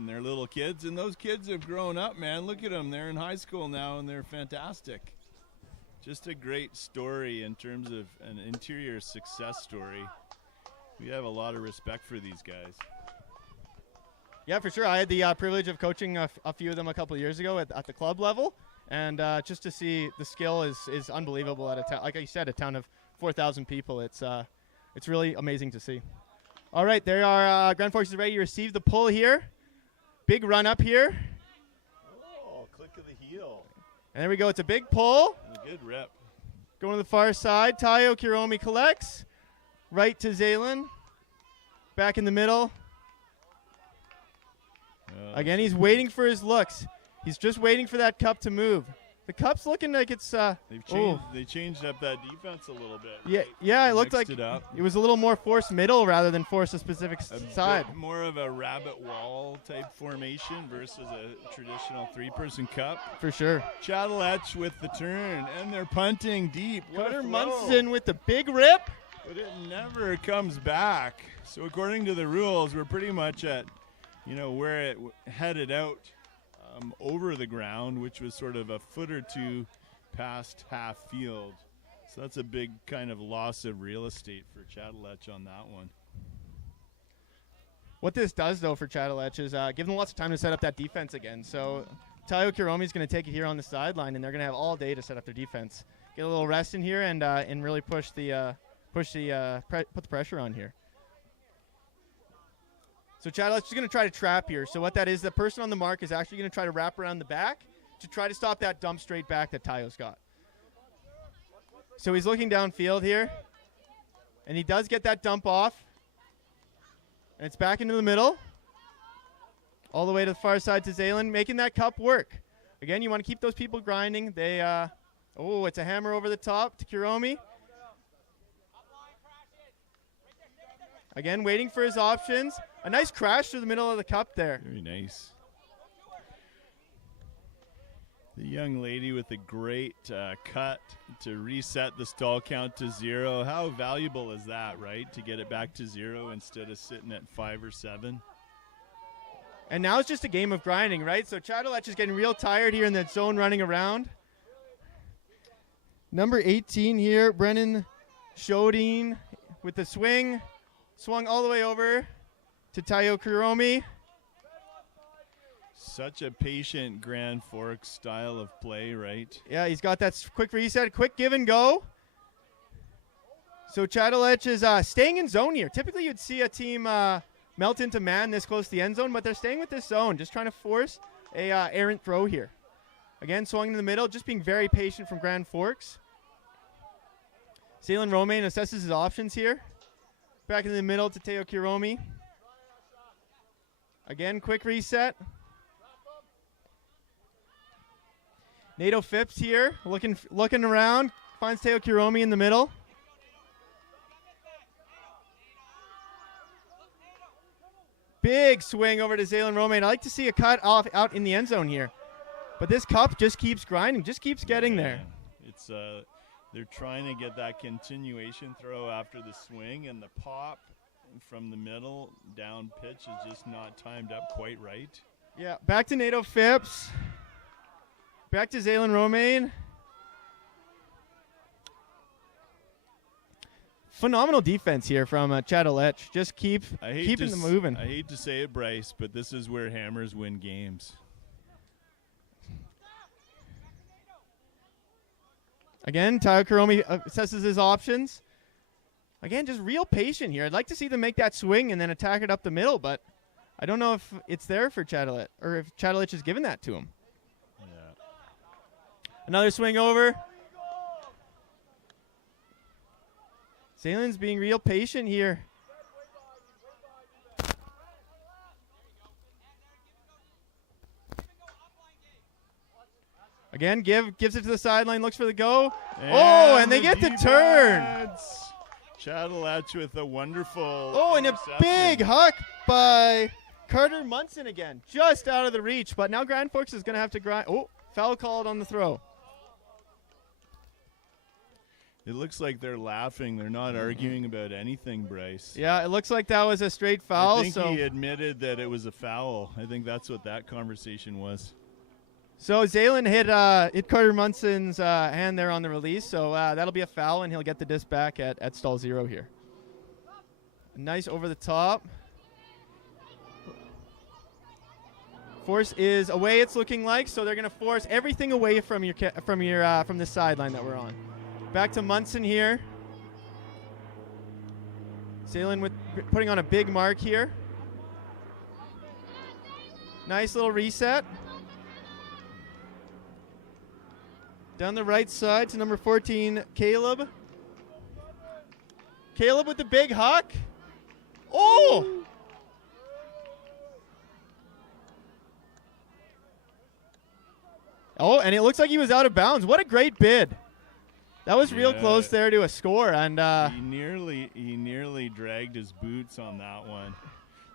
their little kids, and those kids have grown up, man. Look at them. They're in high school now, and they're fantastic. Just a great story in terms of an interior success story. We have a lot of respect for these guys. Yeah, for sure. I had the privilege of coaching a few of them a couple of years ago at the club level, and just to see the skill is unbelievable at a town, like I said, a town of 4,000 people. It's really amazing to see. All right, there are Grand Forks is ready to receive the pull here. Big run up here. Oh, click of the heel. And there we go. It's a big pull. And a good rep. Going to the far side. Tayo Kiromi collects. Right to Zaylen. Back in the middle. Again, he's waiting for his looks. He's just waiting for that cup to move. The cup's looking like it's They changed up that defense a little bit. Yeah, Right? yeah, it They looked mixed like it up. it was a little more forced middle rather than force a specific side. Bit more of a rabbit wall type formation versus a traditional 3-person cup. For sure. Chateletch with the turn, and they're punting deep. What a Cutter flow. Munson with the big rip. But it never comes back. So according to the rules, we're pretty much at, where it headed out over the ground, which was sort of a foot or two past half field. So that's a big kind of loss of real estate for Chateletch on that one. What this does, though, for Chateletch is give them lots of time to set up that defense again. So Tayo Kiromi is going to take it here on the sideline, and they're going to have all day to set up their defense. Get a little rest in here and really put the pressure on here. So Chateletch is going to try to trap here. So what that is, the person on the mark is actually going to try to wrap around the back to try to stop that dump straight back that Tayo's got. So he's looking downfield here, and he does get that dump off. And it's back into the middle, all the way to the far side to Zaylen, making that cup work. Again, you want to keep those people grinding. It's a hammer over the top to Kiromi. Again, waiting for his options. A nice crash through the middle of the cup there. Very nice. The young lady with a great cut to reset the stall count to 0. How valuable is that, right? To get it back to 0 instead of sitting at 5 or 7. And now it's just a game of grinding, right? So Chateletch is getting real tired here in that zone running around. Number 18 here, Brennan Shodine with the swing. Swung all the way over to Tayo Kiromi. Such a patient Grand Forks style of play, right? Yeah, he's got that quick reset, quick give and go. So Chateletch is staying in zone here. Typically you'd see a team melt into man this close to the end zone, but they're staying with this zone, just trying to force a errant throw here. Again, swung in the middle, just being very patient from Grand Forks. Zaylen Romaine assesses his options here. Back in the middle to Tayo Kiromi. Again, quick reset. Nato Phipps here, looking around, finds Tayo Kiromi in the middle. Big swing over to Zaylen Romaine. I like to see a cut off out in the end zone here. But this cup just keeps grinding, just keeps getting there. It's they're trying to get that continuation throw after the swing, and the pop from the middle down pitch is just not timed up quite right. Yeah, back to Nato Phipps. Back to Zaylen Romaine. Phenomenal defense here from Chateletch. Just keeping them moving. I hate to say it, Bryce, but this is where hammers win games. Again, Tayo Kiromi assesses his options. Again, just real patient here. I'd like to see them make that swing and then attack it up the middle, but I don't know if it's there for Chateletch, or if Chateletch has given that to him. Yeah. Another swing over. Zaylen's being real patient here. Again, gives it to the sideline, looks for the go. And they get the turn. Chateletch with a wonderful and a big huck by Carter Munson again. Just out of the reach, but now Grand Forks is going to have to grind. Foul called on the throw. It looks like they're laughing. They're not arguing about anything, Bryce. Yeah, it looks like that was a straight foul. I think he admitted that it was a foul. I think that's what that conversation was. So Zaylen hit Carter Munson's hand there on the release, so that'll be a foul, and he'll get the disc back at stall 0 here. Nice over the top. Force is away, it's looking like, so they're going to force everything away from the sideline that we're on. Back to Munson here. Zaylen putting on a big mark here. Nice little reset. Down the right side to number 14, Caleb. Caleb with the big huck. Oh! Oh, and it looks like he was out of bounds. What a great bid. That was real close there to a score, and he nearly dragged his boots on that one.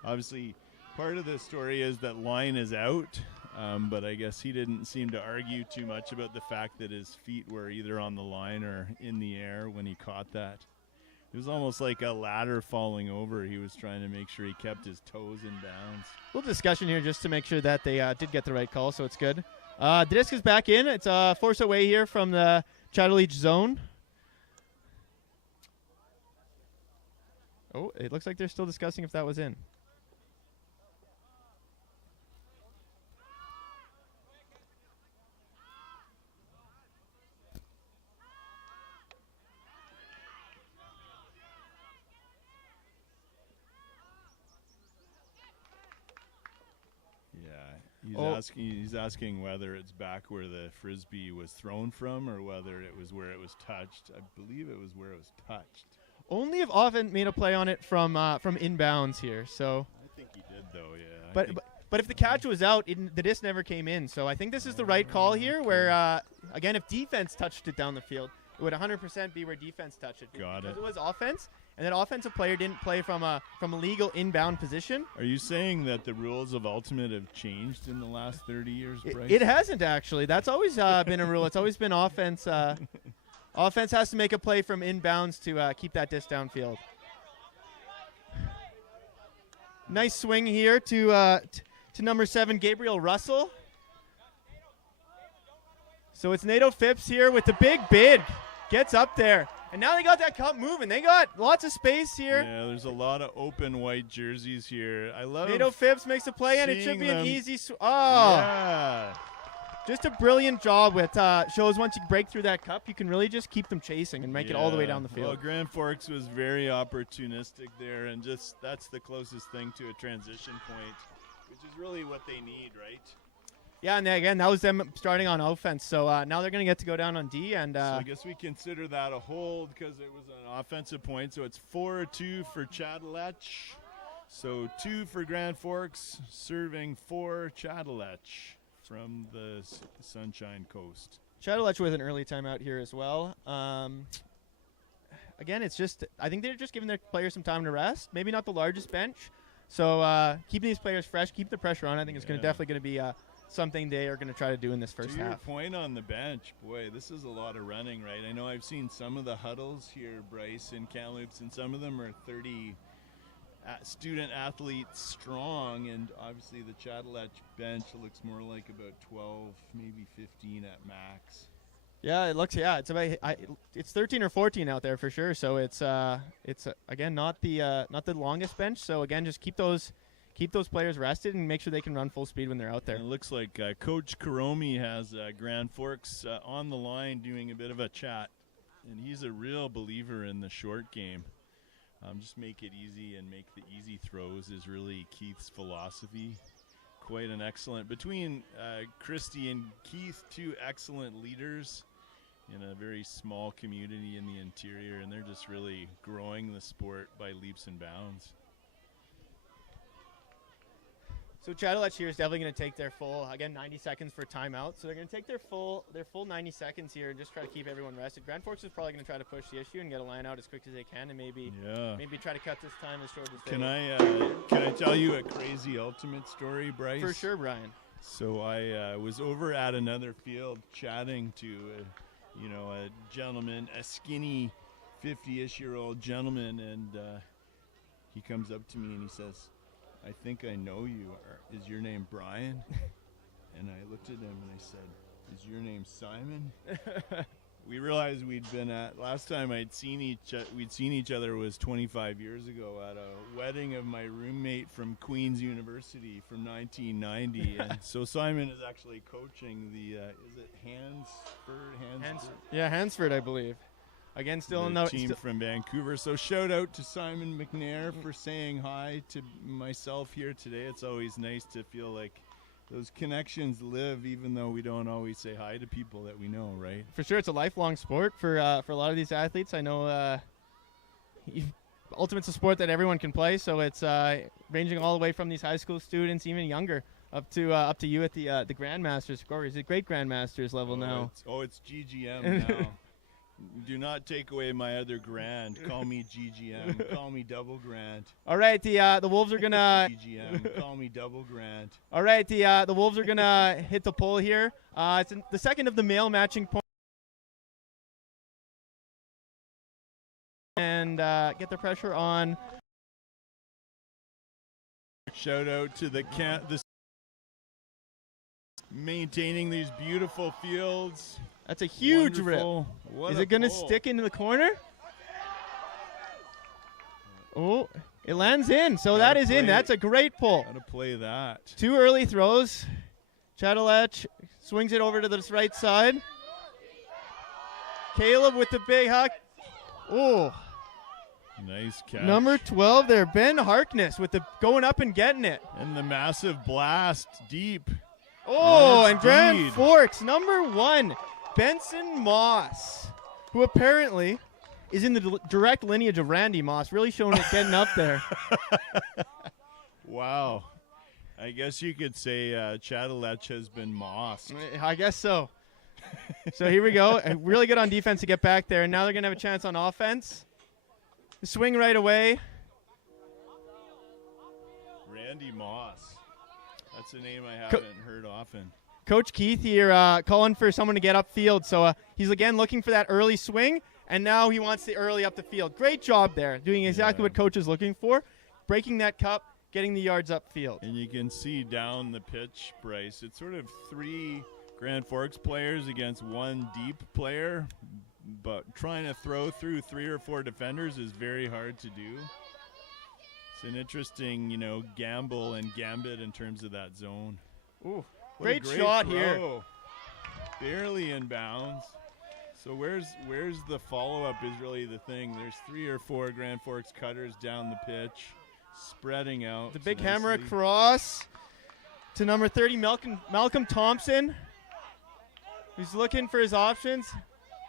Obviously, part of the story is that line is out, but I guess he didn't seem to argue too much about the fact that his feet were either on the line or in the air when he caught that. It was almost like a ladder falling over. He was trying to make sure he kept his toes in bounds. A little discussion here just to make sure that they did get the right call, so it's good. The disc is back in. It's force away here from the Chatterleach zone. Oh, it looks like they're still discussing if that was in. He's asking whether it's back where the frisbee was thrown from or whether it was where it was touched. I believe it was where it was touched. Only if Offen made a play on it from inbounds here. So I think he did though. Yeah. But if the catch was out, the disc never came in. So I think this is the right call here. Where again, if defense touched it down the field, it would 100% be where defense touched it. Got it. Because it was offense, and that offensive player didn't play from a legal inbound position. Are you saying that the rules of ultimate have changed in the last 30 years, Bryce? It hasn't, actually. That's always been a rule. It's always been offense. Offense has to make a play from inbounds to keep that disc downfield. Nice swing here to number 7, Gabriel Russell. So it's Nato Phipps here with the big bid. Gets up there. And now they got that cup moving. They got lots of space here. Yeah, there's a lot of open white jerseys here. I love Nato Phipps makes a play, and it should be an easy yeah. Just a brilliant job with shows once you break through that cup, you can really just keep them chasing and make it all the way down the field. Well, Grand Forks was very opportunistic there, and just that's the closest thing to a transition point, which is really what they need, right? Yeah, and again, that was them starting on offense. So now they're going to get to go down on D. And so I guess we consider that a hold because it was an offensive point. So it's 4-2 for Chatterleach. So 2 for Grand Forks, serving for Chatterleach from the Sunshine Coast. Chatterleach with an early timeout here as well. Again, it's just I think they're just giving their players some time to rest. Maybe not the largest bench. So keeping these players fresh, keep the pressure on. I think it's definitely going to be something they are going to try to do in this first half. To your point on the bench, boy, this is a lot of running, right? I know I've seen some of the huddles here, Bryce, in Kamloops, and some of them are 30 student athletes strong, and obviously the Chatterleach bench looks more like about 12, maybe 15 at max. Yeah, it looks. Yeah, it's about. It's 13 or 14 out there for sure. So it's again not the longest bench. So again, just keep those players rested and make sure they can run full speed when they're out there. And it looks like Coach Karomi has Grand Forks on the line doing a bit of a chat, and he's a real believer in the short game. Just make it easy and make the easy throws is really Keith's philosophy. Quite an excellent, between Christy and Keith, 2 excellent leaders in a very small community in the interior, and they're just really growing the sport by leaps and bounds. So Chatterleach here is definitely going to take their full, again, 90 seconds for timeout. So they're going to take their full 90 seconds here and just try to keep everyone rested. Grand Forks is probably going to try to push the issue and get a line out as quick as they can, and maybe try to cut this time as short as they can I tell you a crazy ultimate story, Bryce? For sure, Brian. So I was over at another field chatting to, a gentleman, a skinny 50-ish-year-old gentleman, and he comes up to me and he says, "I think I know you. Is your name Brian?" And I looked at him and I said, "Is your name Simon?" We realized last time we'd seen each other was 25 years ago at a wedding of my roommate from Queen's University from 1990. And so Simon is actually coaching the, is it Hansford? Yeah, Hansford, I believe. Again, still in the team from Vancouver. So shout out to Simon McNair for saying hi to myself here today. It's always nice to feel like those connections live, even though we don't always say hi to people that we know, right? For sure, it's a lifelong sport for a lot of these athletes. I know Ultimate's a sport that everyone can play, so it's ranging all the way from these high school students, even younger, up to you at the Grandmasters. Corey, is it great Grandmasters level now? It's GGM now. Do not take away my other grand. Call me GGM. Call me double grand. All right, the Wolves are gonna GGM. Call me double grand. All right, the Wolves are gonna hit the pole here. It's the second of the male matching point, and get the pressure on. Shout out to the maintaining these beautiful fields. That's a huge Wonderful. rip. Is it going to stick into the corner? Oh, it lands in. So that is in. That's a great pull. Gotta play that. 2 early throws. Chadalech swings it over to the right side. Caleb with the big huck. Oh. Nice catch. Number 12 there, Ben Harkness with the going up and getting it. And the massive blast deep. Oh, and Grand Forks, number 1. Benson Moss, who apparently is in the direct lineage of Randy Moss, really showing it getting up there. Wow. I guess you could say Chadalech has been mossed. I guess so. So here we go. Really good on defense to get back there, and now they're going to have a chance on offense. Swing right away. Randy Moss. That's a name I haven't heard often. Coach Keith here calling for someone to get upfield. So he's again looking for that early swing, and now he wants the early up the field. Great job there, doing exactly what Coach is looking for, breaking that cup, getting the yards upfield. And you can see down the pitch, Bryce, it's sort of 3 Grand Forks players against 1 deep player, but trying to throw through 3 or 4 defenders is very hard to do. It's an interesting, gamble and gambit in terms of that zone. Ooh. Great shot throw. Here. Barely in bounds. So where's the follow-up is really the thing. There's 3 or 4 Grand Forks cutters down the pitch, spreading out. The big hammer across to number 30, Malcolm Thompson, who's looking for his options.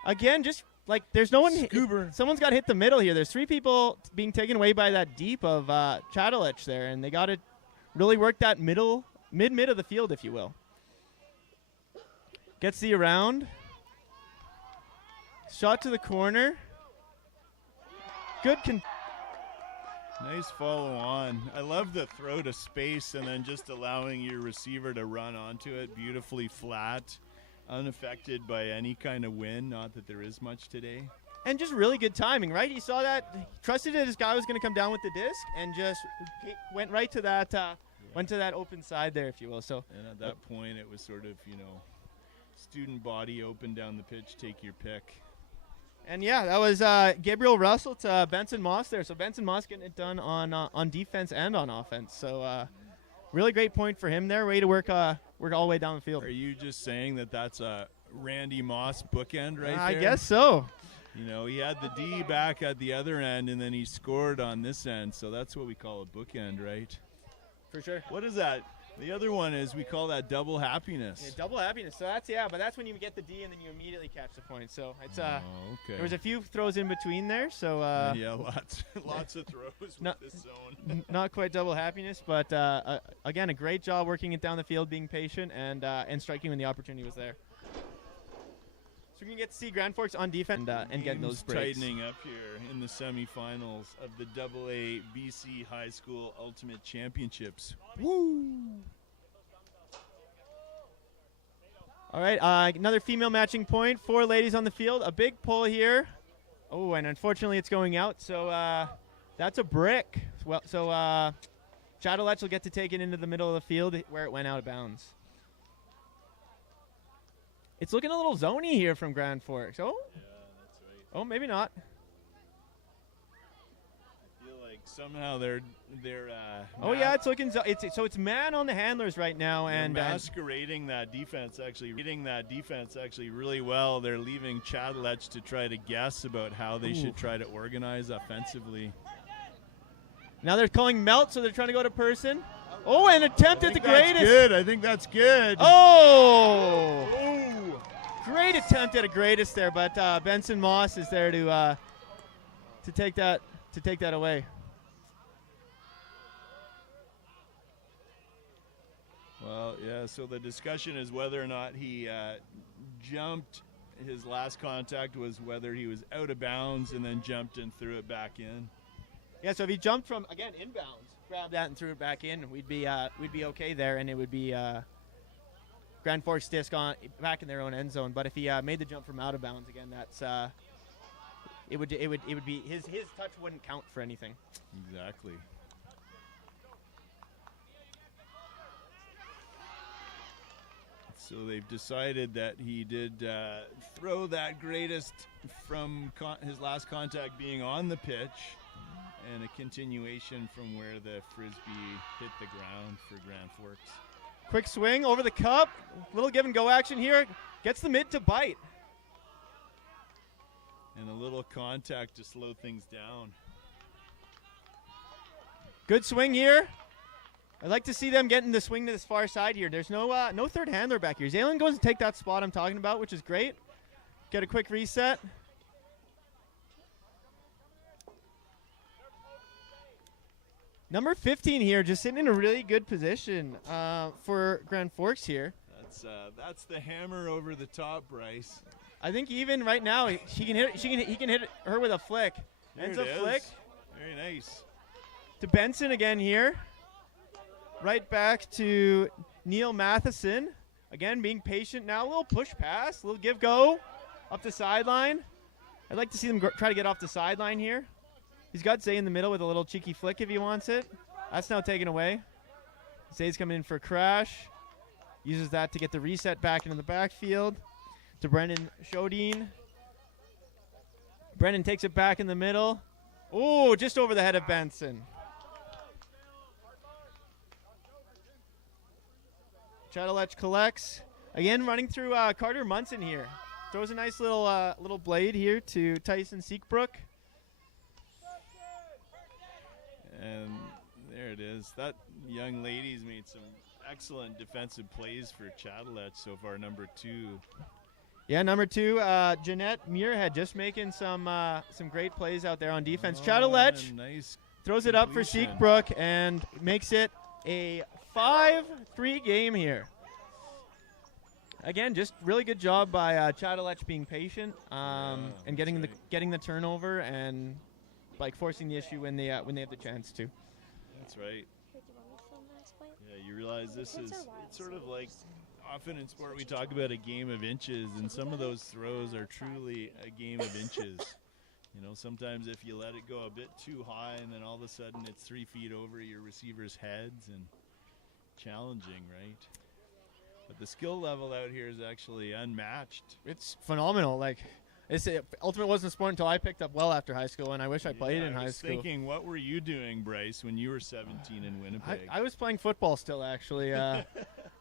Again, just like there's no one. Someone's got to hit the middle here. There's 3 people being taken away by that deep of Chadalech there, and they got to really work that mid of the field, if you will. Gets the around. Shot to the corner. Good. Nice follow on. I love the throw to space and then just allowing your receiver to run onto it beautifully flat, unaffected by any kind of wind. Not that there is much today. And just really good timing, right? He saw that, trusted that his guy was going to come down with the disc, and just went right to that. Went to that open side there, if you will. So. And at that point, it was sort of, student body open down the pitch, take your pick. And yeah, that was Gabriel Russell to Benson Moss there. So Benson Moss getting it done on defense and on offense. So really great point for him there. Way to work all the way down the field. Are you just saying that that's a Randy Moss bookend right there? I guess so. He had the D back at the other end, and then he scored on this end. So that's what we call a bookend, right? For sure. What is that? The other one is we call that double happiness. Yeah, double happiness. So but that's when you get the D and then you immediately catch the point. So it's okay. There was a few throws in between there. So yeah, lots of throws with this zone. Not quite double happiness, but again, a great job working it down the field, being patient and striking when the opportunity was there. So we can get to see Grand Forks on defense and getting those breaks. Tightening up here in the semifinals of the AA BC High School Ultimate Championships. Woo! All right, another female matching point. 4 ladies on the field. A big pull here. Oh, and unfortunately it's going out. So that's a brick. Well, so Chattelech will get to take it into the middle of the field where it went out of bounds. It's looking a little zony here from Grand Forks. Oh, Yeah, that's right. oh, maybe not. I feel like somehow they're Oh yeah, it's looking so it's man on the handlers right now, they're and masquerading that defense actually, reading that defense actually really well. They're leaving Chattelech to try to guess about how they should try to organize offensively. now they're calling melt, so they're trying to go to person. Oh, an attempt at the greatest. Good. I think that's good. Oh! Great attempt at a greatest there, but Benson Moss is there to take that away. Well, yeah, so the discussion is whether or not he jumped. His last contact was whether he was out of bounds and then jumped and threw it back in. Yeah, so if he jumped from again inbounds, grabbed that and threw it back in, we'd be okay there, and it would be Grand Forks disc on back in their own end zone. But if he made the jump from out of bounds again, that's it would be his touch wouldn't count for anything. Exactly. So they've decided that he did throw that greatest from his last contact being on the pitch, and a continuation from where the frisbee hit the ground for Grand Forks. Quick swing over the cup, little give and go action here, gets the mid to bite. And a little contact to slow things down. Good swing here. I'd like to see them getting the swing to this far side here. There's no third handler back here. Zaylen goes to take that spot I'm talking about, which is great. Get a quick reset. Number 15 here, just sitting in a really good position for Grand Forks here. That's the hammer over the top, Bryce. I think even right now he can hit her with a flick. Ends up flick Very nice. to Benson again here. Right back to Neil Matheson. Again, being patient now. A little push pass, a little give go up the sideline. I'd like to see them try to get off the sideline here. He's got Zay in the middle with a little cheeky flick if he wants it. That's now taken away. Zay's coming in for a crash. Uses that to get the reset back into the backfield to Brendan Shodine. Brendan takes it back in the middle. Oh, just over the head of Benson. Chattelech collects. Again, running through Carter Munson here. Throws a nice little blade here to Tyson Seekbrook. And there it is. That young lady's made some excellent defensive plays for Chattelech so far, number 2. Yeah, number 2, Jeanette Muirhead just making some great plays out there on defense. Chattelech nice throws it up for completion. Seekbrook and makes it a 5-3 game here. Again, just really good job by Chattelech being patient and getting the turnover and like forcing the issue when they have the chance to. That's right. Yeah, you realize this is it's sort of like often in sport we talk about a game of inches, and some of those throws are truly a game of inches. You know, sometimes if you let it go a bit too high and then all of a sudden it's 3 feet over your receiver's heads, and challenging, right? But the skill level out here is actually unmatched. It's phenomenal. Like, ultimate wasn't a sport until I picked up well after high school, and I wish I played in high school. I was thinking, what were you doing, Bryce, when you were 17 in Winnipeg? I was playing football still, actually,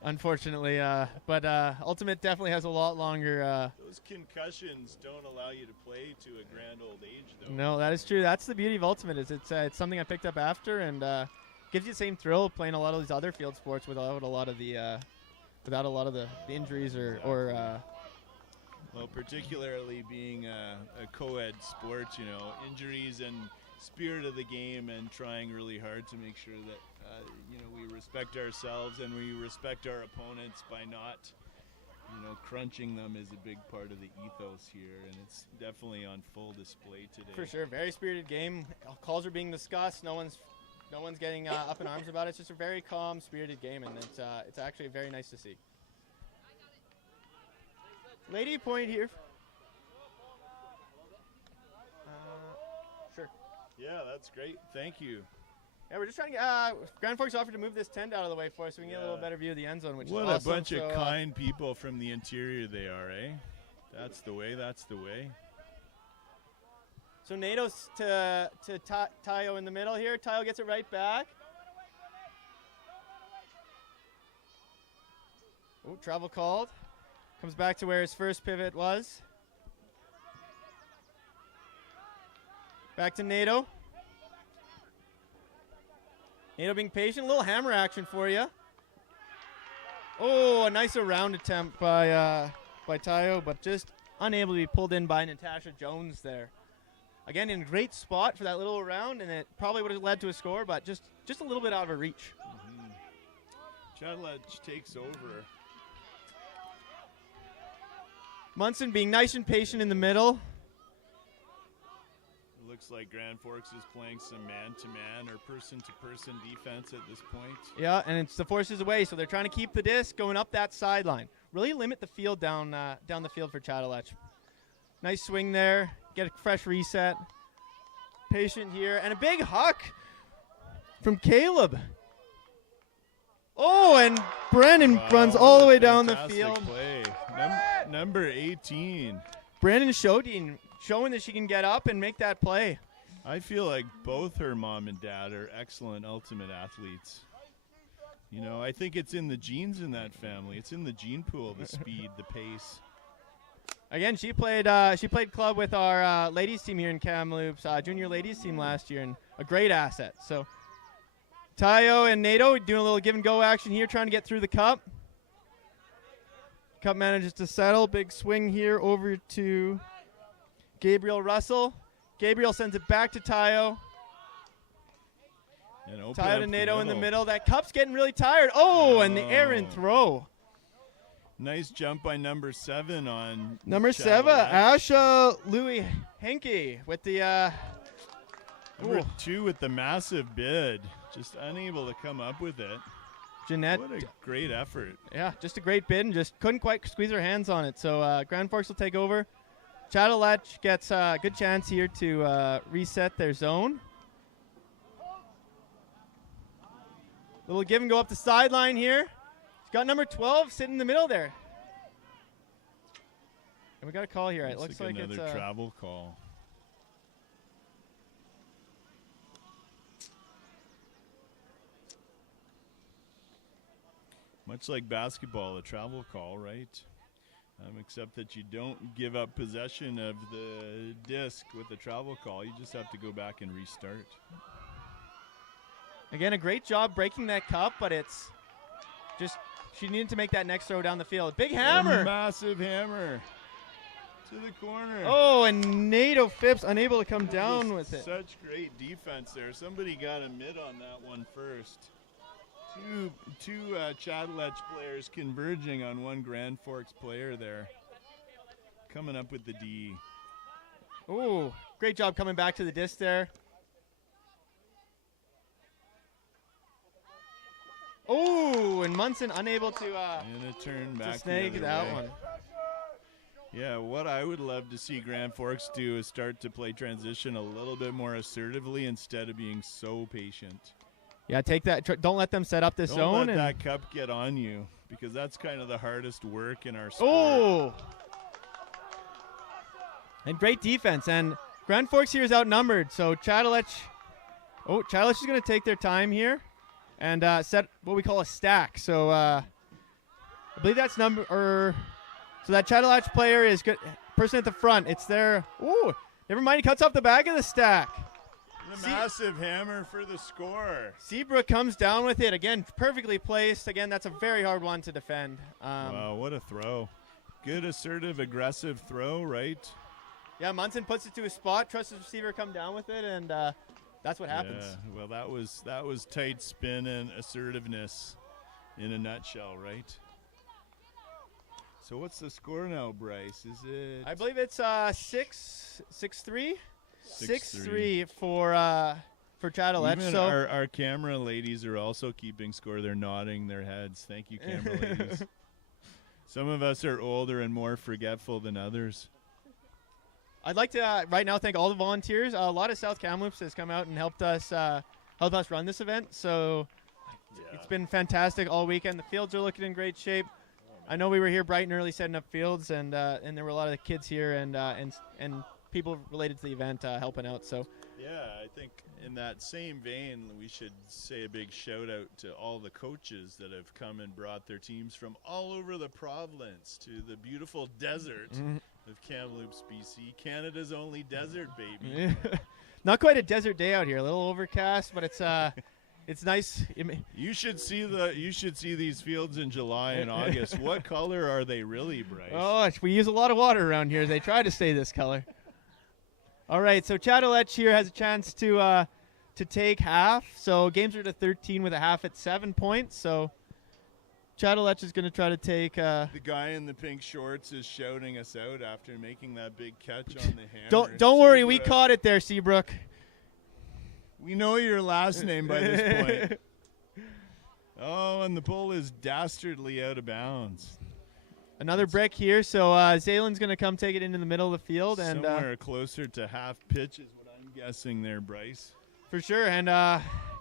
unfortunately. But ultimate definitely has a lot longer. Those concussions don't allow you to play to a grand old age, though. No, that is true. That's the beauty of ultimate. Is it's something I picked up after, and gives you the same thrill of playing a lot of these other field sports without a lot of the injuries or well, particularly being a co-ed sport, you know, injuries and spirit of the game, and trying really hard to make sure that we respect ourselves and we respect our opponents by not, crunching them is a big part of the ethos here, and it's definitely on full display today. For sure, very spirited game. Calls are being discussed. No one's getting up in arms about it. It's just a very calm, spirited game, and it's actually very nice to see. lady point here. Sure. Yeah, that's great. Thank you. Yeah, we're just trying to get, Grand Forks offered to move this tent out of the way for us so we can get a little better view of the end zone, which What is awesome. a bunch of kind people from the interior they are, eh? That's the way, that's the way. So Nato's to Tayo in the middle here. Tayo gets it right back. Oh, travel called. Comes back to where his first pivot was. Back to Nato. Nato being patient. A little hammer action for you. Oh, a nice around attempt by Tayo, but just unable to be pulled in by Natasha Jones there. Again, in a great spot for that little round, and it probably would have led to a score, but just a little bit out of her reach. Chadlech takes over. Munson being nice and patient in the middle. It looks like Grand Forks is playing some man-to-man or person-to-person defense at this point. Yeah, and it's the forces away, so they're trying to keep the disc going up that sideline. Really limit the field down the field for Chadlech. Nice swing there. Get a fresh reset. Patient here. And a big huck from Caleb. Oh, and Brandon runs all the way down the field. Play. Number 18. Brandon Shodin showing that she can get up and make that play. I feel like both her mom and dad are excellent ultimate athletes. You know, I think it's in the genes in that family. It's in the gene pool, the speed, the pace. Again, she played club with our ladies team here in Kamloops, junior ladies team last year, and a great asset. So Tayo and Nato doing a little give and go action here, trying to get through the cup. Cup manages to settle. Big swing here over to Gabriel Russell. Gabriel sends it back to Tayo. Tayo to Nato in the middle. That cup's getting really tired. Oh, and the errant throw. Nice jump by number 7 on number 7, Asha Louis Henke with the number 2 with the massive bid. Just unable to come up with it. Jeanette. What a great effort. Yeah, just a great bid and just couldn't quite squeeze her hands on it. So Grand Forks will take over. Chadlech gets a good chance here to reset their zone. Little give and go up the sideline here. He's got number 12 sitting in the middle there. And we got a call here. It looks like another it's a travel call. Much like basketball, a travel call, right? Except that you don't give up possession of the disc with the travel call. You just have to go back and restart. Again, a great job breaking that cup, but it's just she needed to make that next throw down the field. Big hammer. A massive hammer to the corner. Oh, and Nato Phipps unable to come down with it. Such great defense there. Somebody got a mid on that one first. Two Chadlech players converging on one Grand Forks player there. Coming up with the D. Oh, great job coming back to the disc there. Oh, and Munson unable to and a turn back to snag that one. Yeah, what I would love to see Grand Forks do is start to play transition a little bit more assertively instead of being so patient. Yeah, take that. Don't let them set up this zone. Don't let that cup get on you, because that's kind of the hardest work in our sport. Oh! And great defense. And Grand Forks here is outnumbered, so Chadlech is going to take their time here and set what we call a stack. So I believe that's so that Chadlech player is good. Person at the front, it's their. Ooh, never mind. He cuts off the back of the stack. The massive hammer for the score. Seabrook comes down with it. Again, perfectly placed. Again, that's a very hard one to defend. Wow, what a throw. Good, assertive, aggressive throw, right? Yeah, Munson puts it to his spot, trusts his receiver come down with it, and that's what happens. Yeah, well, that was tight spin and assertiveness in a nutshell, right? So what's the score now, Bryce? Is it? I believe it's 6-3. 6-3 for Chadlech. Even so our camera ladies are also keeping score. They're nodding their heads. Thank you, camera ladies. Some of us are older and more forgetful than others. I'd like to right now thank all the volunteers. A lot of South Kamloops has come out and helped us run this event. So it's been fantastic all weekend. The fields are looking in great shape. I know we were here bright and early setting up fields, and there were a lot of the kids here and people related to the event helping out. So yeah, I think in that same vein, we should say a big shout out to all the coaches that have come and brought their teams from all over the province to the beautiful desert of Kamloops, BC, Canada's only desert, baby. Not quite a desert day out here. A little overcast, but it's nice. You should see these fields in July and August. What color are they really, Bryce? Oh, we use a lot of water around here. They try to stay this color. All right, so Chateletch here has a chance to take half. So games are to 13 with a half at 7 points. So Chateletch is going to try to take. The guy in the pink shorts is shouting us out after making that big catch on the hammer. Don't worry, we caught it there, Seabrook. We know your last name by this point. Oh, and the pull is dastardly out of bounds. Another break here, so Zaylen's going to come take it into the middle of the field. And somewhere closer to half pitch is what I'm guessing there, Bryce. For sure, and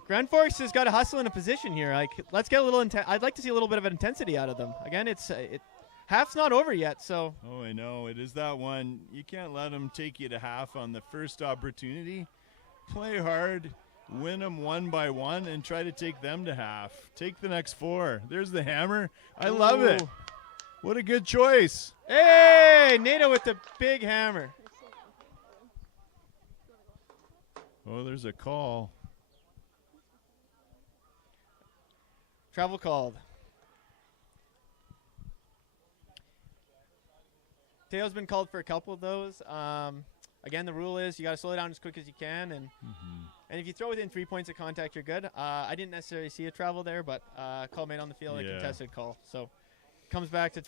Grand Forks has got to hustle in a position here. Like, let's get a little I'd like to see a little bit of intensity out of them. Again, half's not over yet, so. Oh, I know. It is that one. You can't let them take you to half on the first opportunity. Play hard, win them one by one, and try to take them to half. Take the next 4. There's the hammer. I love it. What a good choice. Hey, NATO with the big hammer. Oh, there's a call. Travel called. Teo's been called for a couple of those. Again, the rule is you got to slow down as quick as you can, and if you throw within 3 points of contact, you're good. I didn't necessarily see a travel there, but call made on the field, a contested call. So comes back to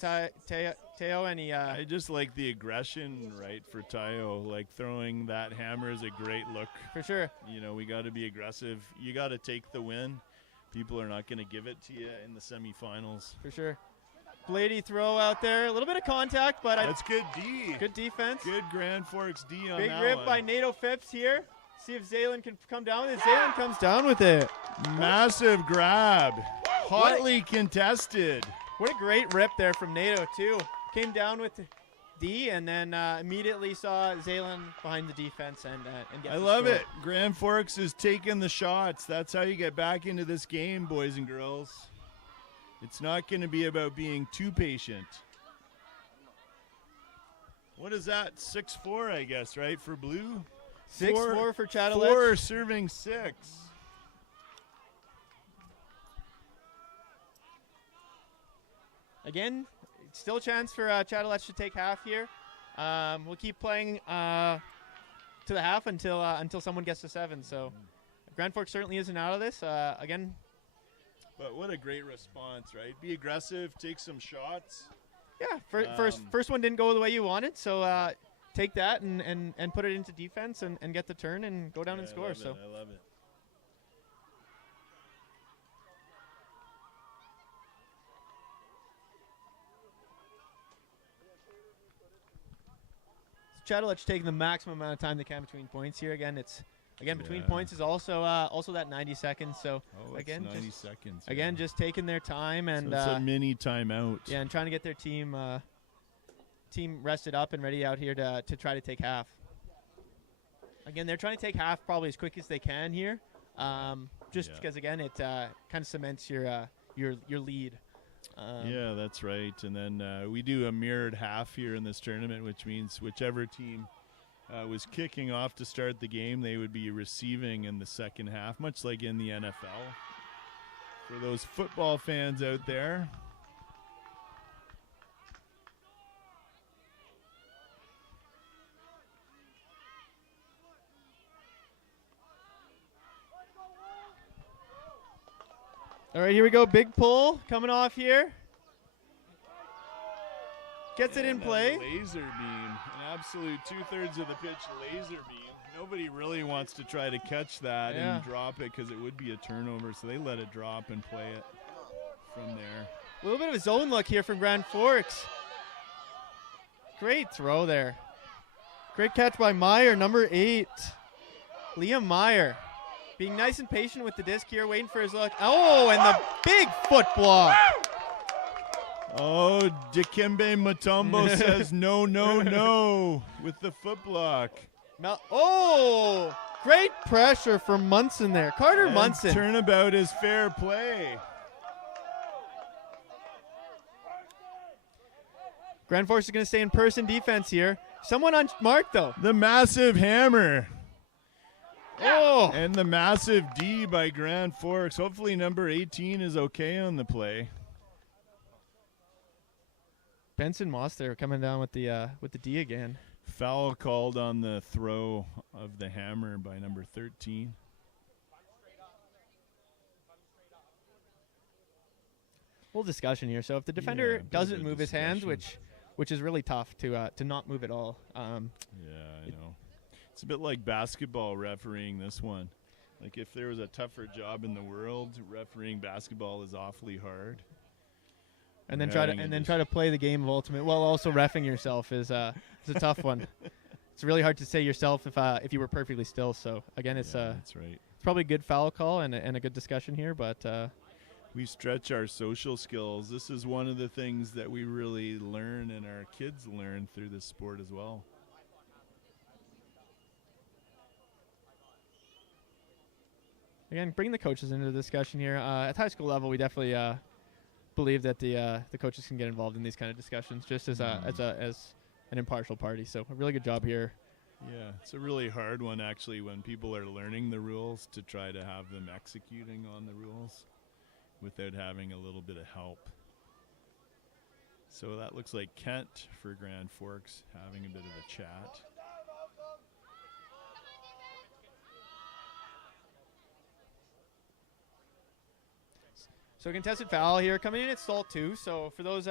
Teo, and he. I just like the aggression, right, for Teo. Like throwing that hammer is a great look. For sure. You know, we got to be aggressive. You got to take the win. People are not going to give it to you in the semifinals. For sure. Blady throw out there. A little bit of contact, but that's good D. Good defense. Good Grand Forks D on big that rip one. by NATO Phipps here. See if Zaylen can come down with it. Zaylen comes down with it. Massive grab. Hotly contested. What a great rip there from NATO, too. Came down with D and then immediately saw Zaylen behind the defense and get I love it. Grand Forks is taking the shots. That's how you get back into this game, boys and girls. It's not going to be about being too patient. What is that? 6-4, I guess, right, for blue? 6-4 for Chateletch. 4 serving 6. Again, still a chance for Chateletch to take half here. We'll keep playing to the half until someone gets to 7. So Grand Forks certainly isn't out of this. Again. But what a great response, right? Be aggressive, take some shots. Yeah, first one didn't go the way you wanted, so take that and put it into defense and get the turn and go down and score. I love it. Chateletch taking the maximum amount of time they can between points here. Again, between points is also that 90 seconds. So again, 90 seconds. Again, just taking their time and so it's a mini timeout. Yeah, and trying to get their team rested up and ready out here to try to take half. Again, they're trying to take half probably as quick as they can here, because again it kind of cements your lead. Yeah, that's right. And then we do a mirrored half here in this tournament, which means whichever team was kicking off to start the game, they would be receiving in the second half, much like in the NFL. For those football fans out there. All right, here we go. Big pull coming off here. Gets it in play. Laser beam. An absolute 2/3 of the pitch laser beam. Nobody really wants to try to catch that and drop it because it would be a turnover, so they let it drop and play it from there. A little bit of a zone look here from Grand Forks. Great throw there. Great catch by Meyer, number 8. Liam Meyer being nice and patient with the disc here, waiting for his look. Oh, and the big foot block. Oh, Dikembe Mutombo says no, no, no with the foot block. Oh, great pressure from Munson there. Carter And Munson. Turnabout is fair play. Grand Forks is going to stay in person defense here. Someone on mark, though. The massive hammer. Oh. And the massive D by Grand Forks. Hopefully number 18 is okay on the play. Benson Moss there coming down with the D again. Foul called on the throw of the hammer by number 13. Little discussion here. So if the defender doesn't move his hands, which is really tough to not move at all. Yeah, I know. It's a bit like basketball refereeing this one. Like if there was a tougher job in the world, refereeing basketball is awfully hard. And then try to play the game of ultimate while also reffing yourself is a tough one. It's really hard to say yourself if you were perfectly still. So again, that's right. It's probably a good foul call and a good discussion here, but we stretch our social skills. This is one of the things that we really learn and our kids learn through this sport as well. Again, bringing the coaches into the discussion here. At high school level, we definitely believe that the coaches can get involved in these kind of discussions just as an impartial party. So a really good job here. Yeah, it's a really hard one actually when people are learning the rules to try to have them executing on the rules without having a little bit of help. So that looks like Kent for Grand Forks having a bit of a chat. So contested foul here coming in at stall 2. So for those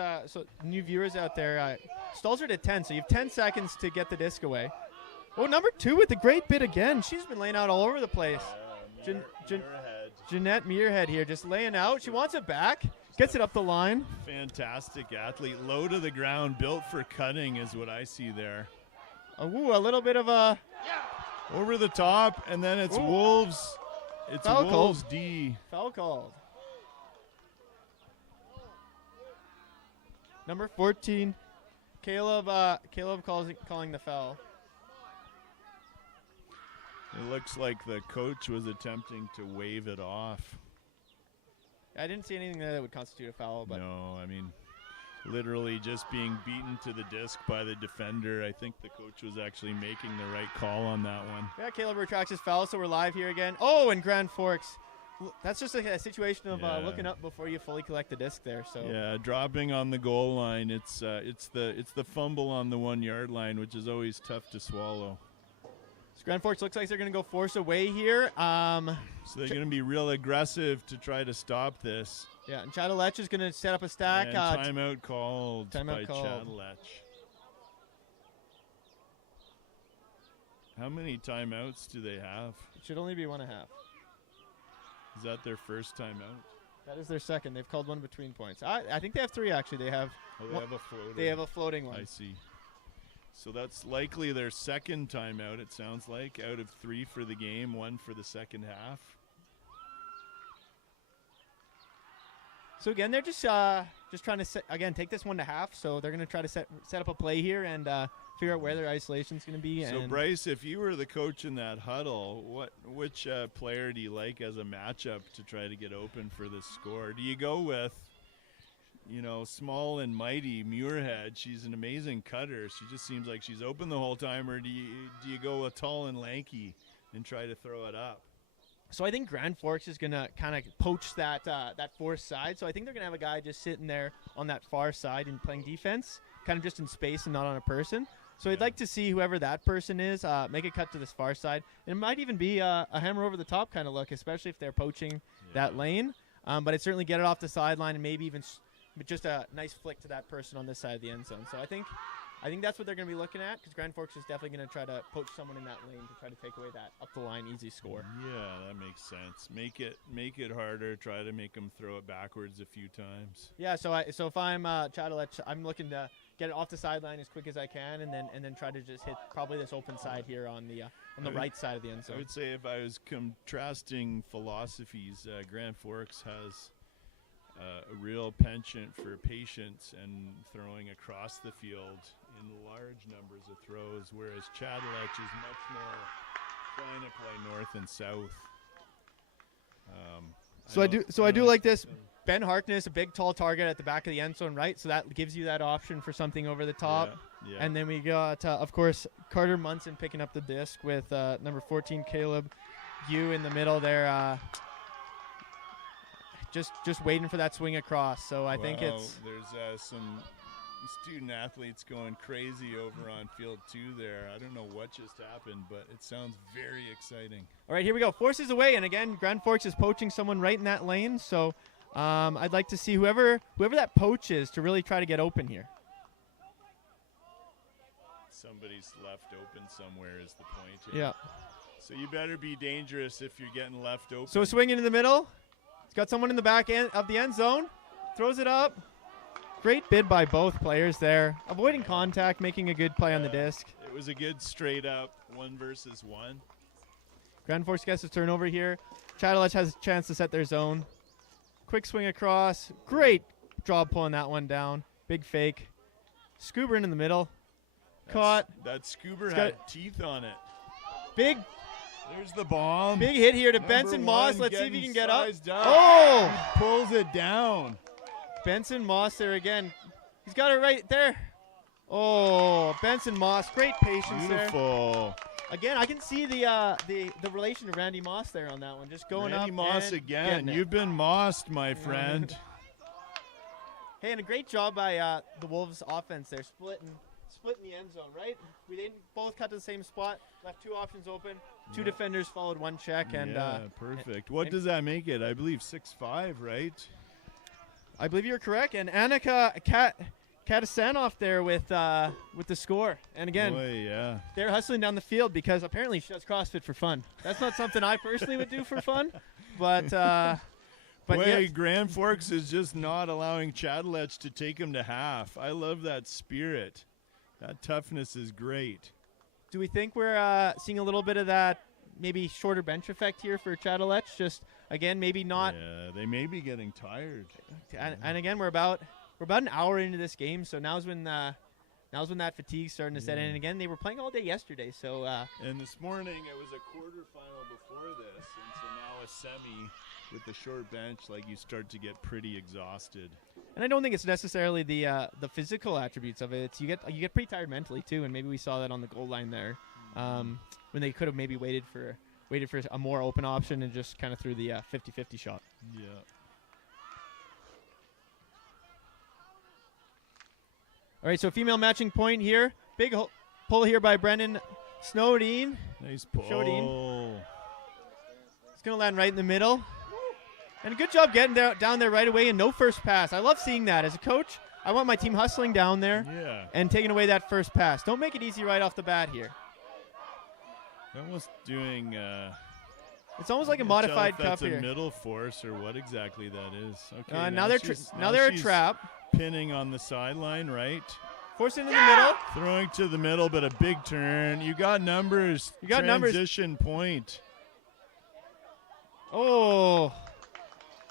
new viewers out there, stalls are at 10. So you have 10 seconds to get the disc away. Oh, number 2 with the great bit again. She's been laying out all over the place. Jeanette Muirhead here just laying out. She wants it back. Gets it up the line. Fantastic athlete. Low to the ground, built for cutting is what I see there. Ooh, a little bit of a... Over the top, and then it's Wolves. It's Foul Wolves called. D. Foul called. Number 14, Caleb calling the foul. It looks like the coach was attempting to wave it off. I didn't see anything there that would constitute a foul. But no, I mean, literally just being beaten to the disc by the defender. I think the coach was actually making the right call on that one. Yeah, Caleb retracts his foul, so we're live here again. Oh, and Grand Forks. That's just a situation of looking up before you fully collect the disc there. So yeah, dropping on the goal line. It's the fumble on the 1 yard line, which is always tough to swallow. So Grand Forks looks like they're going to go force away here. So they're going to be real aggressive to try to stop this. Yeah, and Chadalech is going to set up a stack. And timeout called by Chadalech. How many timeouts do they have? It should only be 1.5. Is that their first timeout? That is their second. They've called one between points. I think they have 3 actually. They have. Have a floating. They have a floating one. I see. So that's likely their second timeout. It sounds like out of 3 for the game, 1 for the second half. So again, they're just trying to take this 1.5. So they're going to try to set up a play here and figure out where their isolation is going to be. So Bryce, if you were the coach in that huddle, which player do you like as a matchup to try to get open for this score? Do you go with, small and mighty Muirhead? She's an amazing cutter. She just seems like she's open the whole time. Or do you go with tall and lanky and try to throw it up? So I think Grand Forks is going to kind of poach that fourth side. So I think they're going to have a guy just sitting there on that far side and playing defense, kind of just in space and not on a person. So I'd like to see whoever that person is make a cut to this far side. And it might even be a hammer over the top kind of look, especially if they're poaching that lane. But I'd certainly get it off the sideline and maybe even just a nice flick to that person on this side of the end zone. So I think I think that's what they're going to be looking at because Grand Forks is definitely going to try to poach someone in that lane to try to take away that up the line easy score. Yeah, that makes sense. Make it harder. Try to make them throw it backwards a few times. Yeah, so if I'm Chadalech, I'm looking to get it off the sideline as quick as I can, and then try to just hit probably this open side here on the right side of the end zone. I would say if I was contrasting philosophies, Grand Forks has a real penchant for patience and throwing across the field in large numbers of throws, whereas Chadalech is much more trying to play north and south. I do like this. Ben Harkness, a big tall target at the back of the end zone, right? So that gives you that option for something over the top. Yeah. And then we got, of course, Carter Munson picking up the disc with number 14, Caleb Yu in the middle there. Just waiting for that swing across. So I think it's... There's some student athletes going crazy over on field 2 there. I don't know what just happened, but it sounds very exciting. All right, here we go. Forces away, and again, Grand Forks is poaching someone right in that lane. So I'd like to see whoever that poach is to really try to get open here. Somebody's left open somewhere is the point here. Yeah. So you better be dangerous if you're getting left open. So swinging in the middle. He's got someone in the back end of the end zone. Throws it up. Great bid by both players there. Avoiding contact, making a good play on the disc. It was a good straight up 1 versus 1. Grand Forks gets a turnover here. Chadalech has a chance to set their zone. Quick swing across. Great draw pulling that one down. Big fake. Scoobering in the middle. Caught. That Scoober had teeth on it. Big There's the bomb. Big hit here to Number Benson Moss. one Let's see if he can get up. sized up. Oh! He pulls it down. Benson Moss there again. He's got it right there. Oh, Benson Moss. Great patience Beautiful. there. Again, I can see the relation to Randy Moss there on that one. Just going Randy up Moss and again. getting it. You've been mossed, my friend. Hey, and a great job by the Wolves offense there, splitting the end zone, right? We didn't both cut to the same spot, left 2 options open, 2 defenders followed 1 check, and perfect. What does that make it? I believe 6'5", right? I believe you're correct. And Annika Katasanov there with the score. And again, Boy, yeah. they're hustling down the field because apparently she does CrossFit for fun. That's not something I personally would do for fun, but Boy, yeah. Grand Forks is just not allowing Chadalech to take him to half. I love that spirit. That toughness is great. Do we think we're seeing a little bit of that maybe shorter bench effect here for Chadalech? Just again, maybe not. Yeah, they may be getting tired. And again, we're about an hour into this game, so now's when that fatigue's starting to set in. And again, they were playing all day yesterday, so. And this morning it was a quarterfinal before this, and so now a semi with the short bench. Like you start to get pretty exhausted. And I don't think it's necessarily the physical attributes of it. It's you get pretty tired mentally too, and maybe we saw that on the goal line there, when they could have maybe waited for a more open option and just kind of threw the 50-50 shot. Yeah. All right, so female matching point here. Big pull here by Brendan Snowdeen. Nice pull. Snowdeen. It's going to land right in the middle. And a good job getting down there right away and no first pass. I love seeing that. As a coach, I want my team hustling down there and taking away that first pass. Don't make it easy right off the bat here. Almost doing... it's almost like a modified cup that's here. That's a middle force or what exactly that is. Okay. Now they're a trap. Pinning on the sideline, right? Forcing in the middle. Throwing to the middle, but a big turn. You got numbers. You got Transition point. Oh.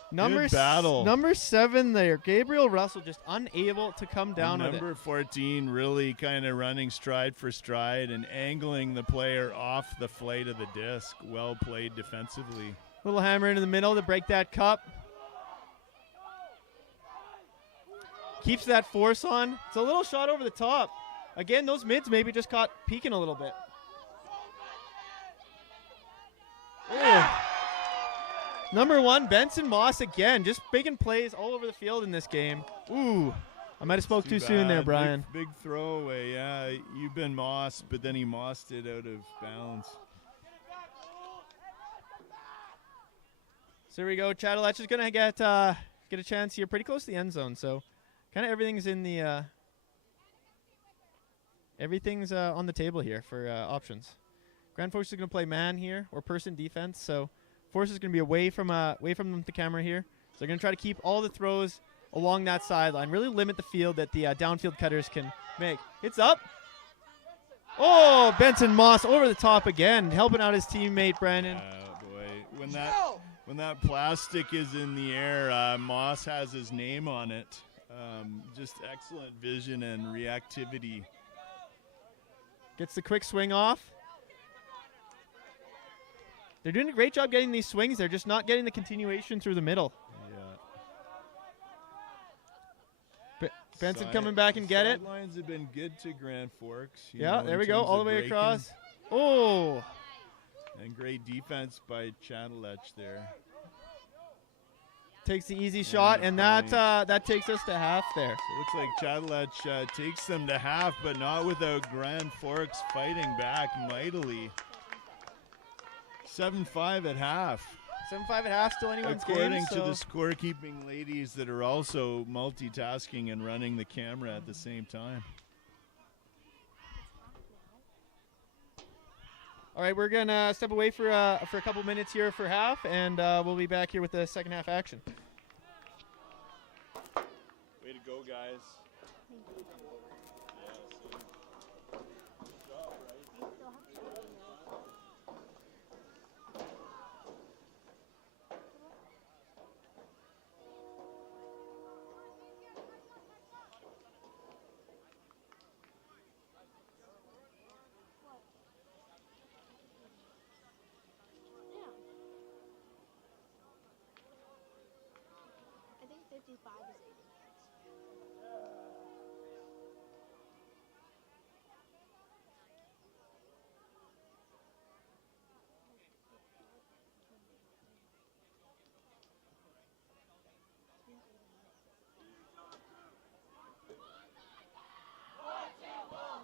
Good battle. Number 7 there. Gabriel Russell just unable to come down with it. Number 14 really kind of running stride for stride and angling the player off the flight of the disc. Well played defensively. Little hammer into the middle to break that cup. Keeps that force on. It's a little shot over the top. Again, those mids maybe just caught peeking a little bit. Oh. Number 1, Benson Moss again. Just making plays all over the field in this game. Ooh. I might have spoke too soon there, Brian. Big throwaway, yeah. You've been mossed, but then he mossed it out of bounds. So here we go. Chadalech is going to get a chance here pretty close to the end zone. So kind of everything's in the Everything's on the table here for options. Grand Forks is going to play man here or person defense. So Force is going to be away from the camera here. So they're going to try to keep all the throws along that sideline. Really limit the field that the downfield cutters can make. It's up. Oh, Benson Moss over the top again, helping out his teammate Brandon. Boy, when that plastic is in the air, Moss has his name on it. Just excellent vision and reactivity. Gets the quick swing off. They're doing a great job getting these swings. They're just not getting the continuation through the middle. Yeah. Benson coming back and get it. Sidelines have been good to Grand Forks. Yeah, there we go, all the way breaking. across. Oh! And great defense by Chatelech there. Takes the easy shot, and that takes us to half there. So it looks like Chatelech takes them to half, but not without Grand Forks fighting back mightily. 7-5 at half. 7-5 at half, still anyone's game. According to the scorekeeping ladies that are also multitasking and running the camera at the same time. All right, we're going to step away for a couple minutes here for half, and we'll be back here with the second half action. Way to go, guys. I think 55 is 80 minutes.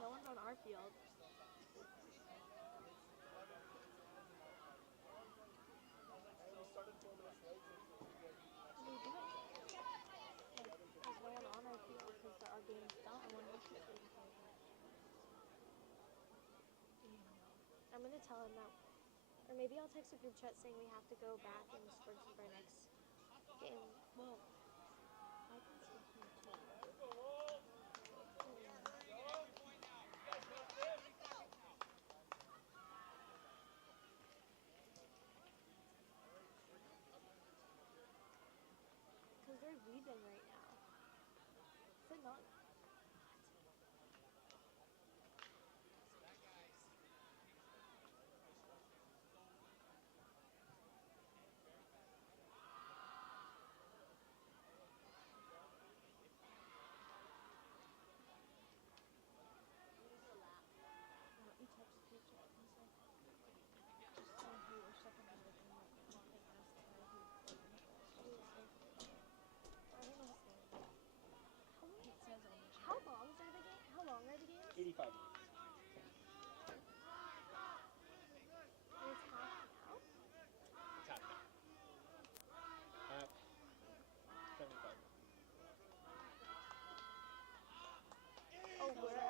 No one's on our field. There's no one on our field because our game's done. I'm gonna tell him that, or maybe I'll text a group chat saying we have to go back and split for our next game. Well, I can see him too. Because they're leaving right now. Is it not? You text the group chat and say, just tell who or second and ask her who. She was like, I don't know his name. How long are the games? How long are the games? 85 minutes. And it's half now? It's half now. Half. 75. Oh, we're at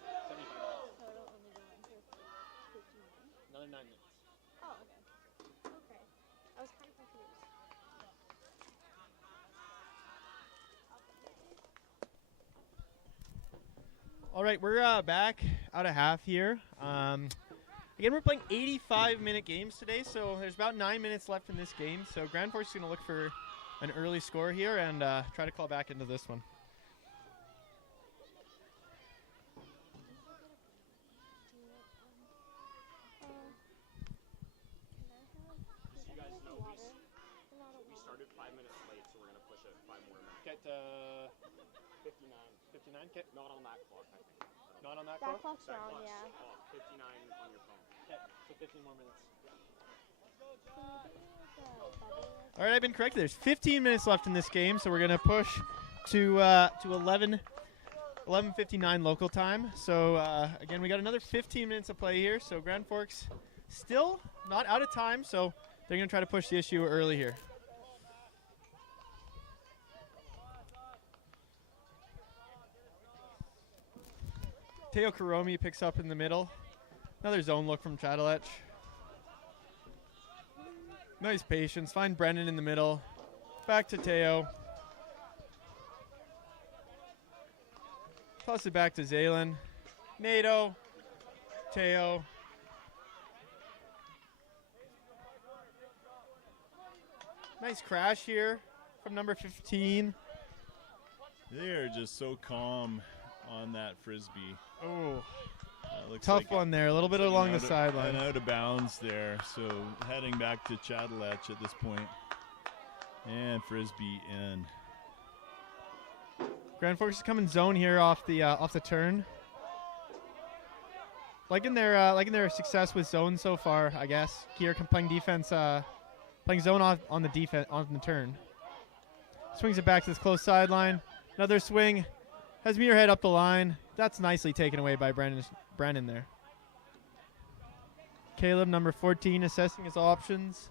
75. so it'll only go on for 15 minutes. Another 9 minutes. Oh, okay. Okay. I was kind of confused. All right, we're back out of half here. Again, we're playing 85-minute games today, so there's about 9 minutes left in this game. So Grand Forks is going to look for an early score here and try to claw back into this one. So you guys know we started 5 minutes late, so we're going to push it 5 more minutes. Get 59. 59. Get Not on that clock, I think. not on that That clock. clock's wrong, yeah. Oh, 59 on your phone. Okay, so 15 more minutes. All right, I've been corrected. There's 15 minutes left in this game, so we're going to push to 11:59 local time. So, again, we got another 15 minutes of play here. So Grand Forks still not out of time, so they're going to try to push the issue early here. Teo Karomi picks up in the middle. Another zone look from Chatelech. Nice patience. Find Brennan in the middle. Back to Teo. Toss it back to Zaylen. Nato. Teo. Nice crash here from number 15. They are just so calm on that frisbee. Oh, Looks tough like one there. A little bit along the sideline. And out of bounds there. So heading back to Chatelech at this point. And frisbee in. Grand Forks is coming zone here off the turn. Liking their success with zone so far, I guess. Here playing defense, playing zone on the turn. Swings it back to this close sideline. Another swing. Has Muirhead up the line. That's nicely taken away by Brennan there. Caleb, number 14, assessing his options.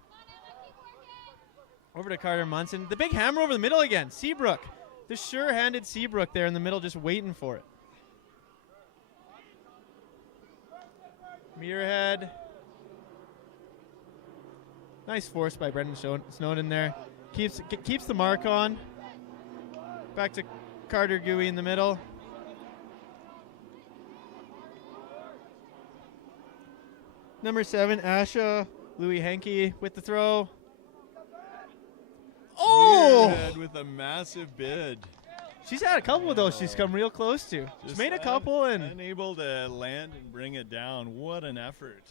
Over to Carter Munson. The big hammer over the middle again. Seabrook. The sure-handed Seabrook there in the middle just waiting for it. Muirhead. Nice force by Brendan Snowden there. Keeps the mark on. Back to Carter Gooey in the middle. Number 7, Asha. Louis Henke with the throw. Oh! Muirhead with a massive bid. She's had a couple of those she's come real close to. She's made a couple and unable to land and bring it down. What an effort.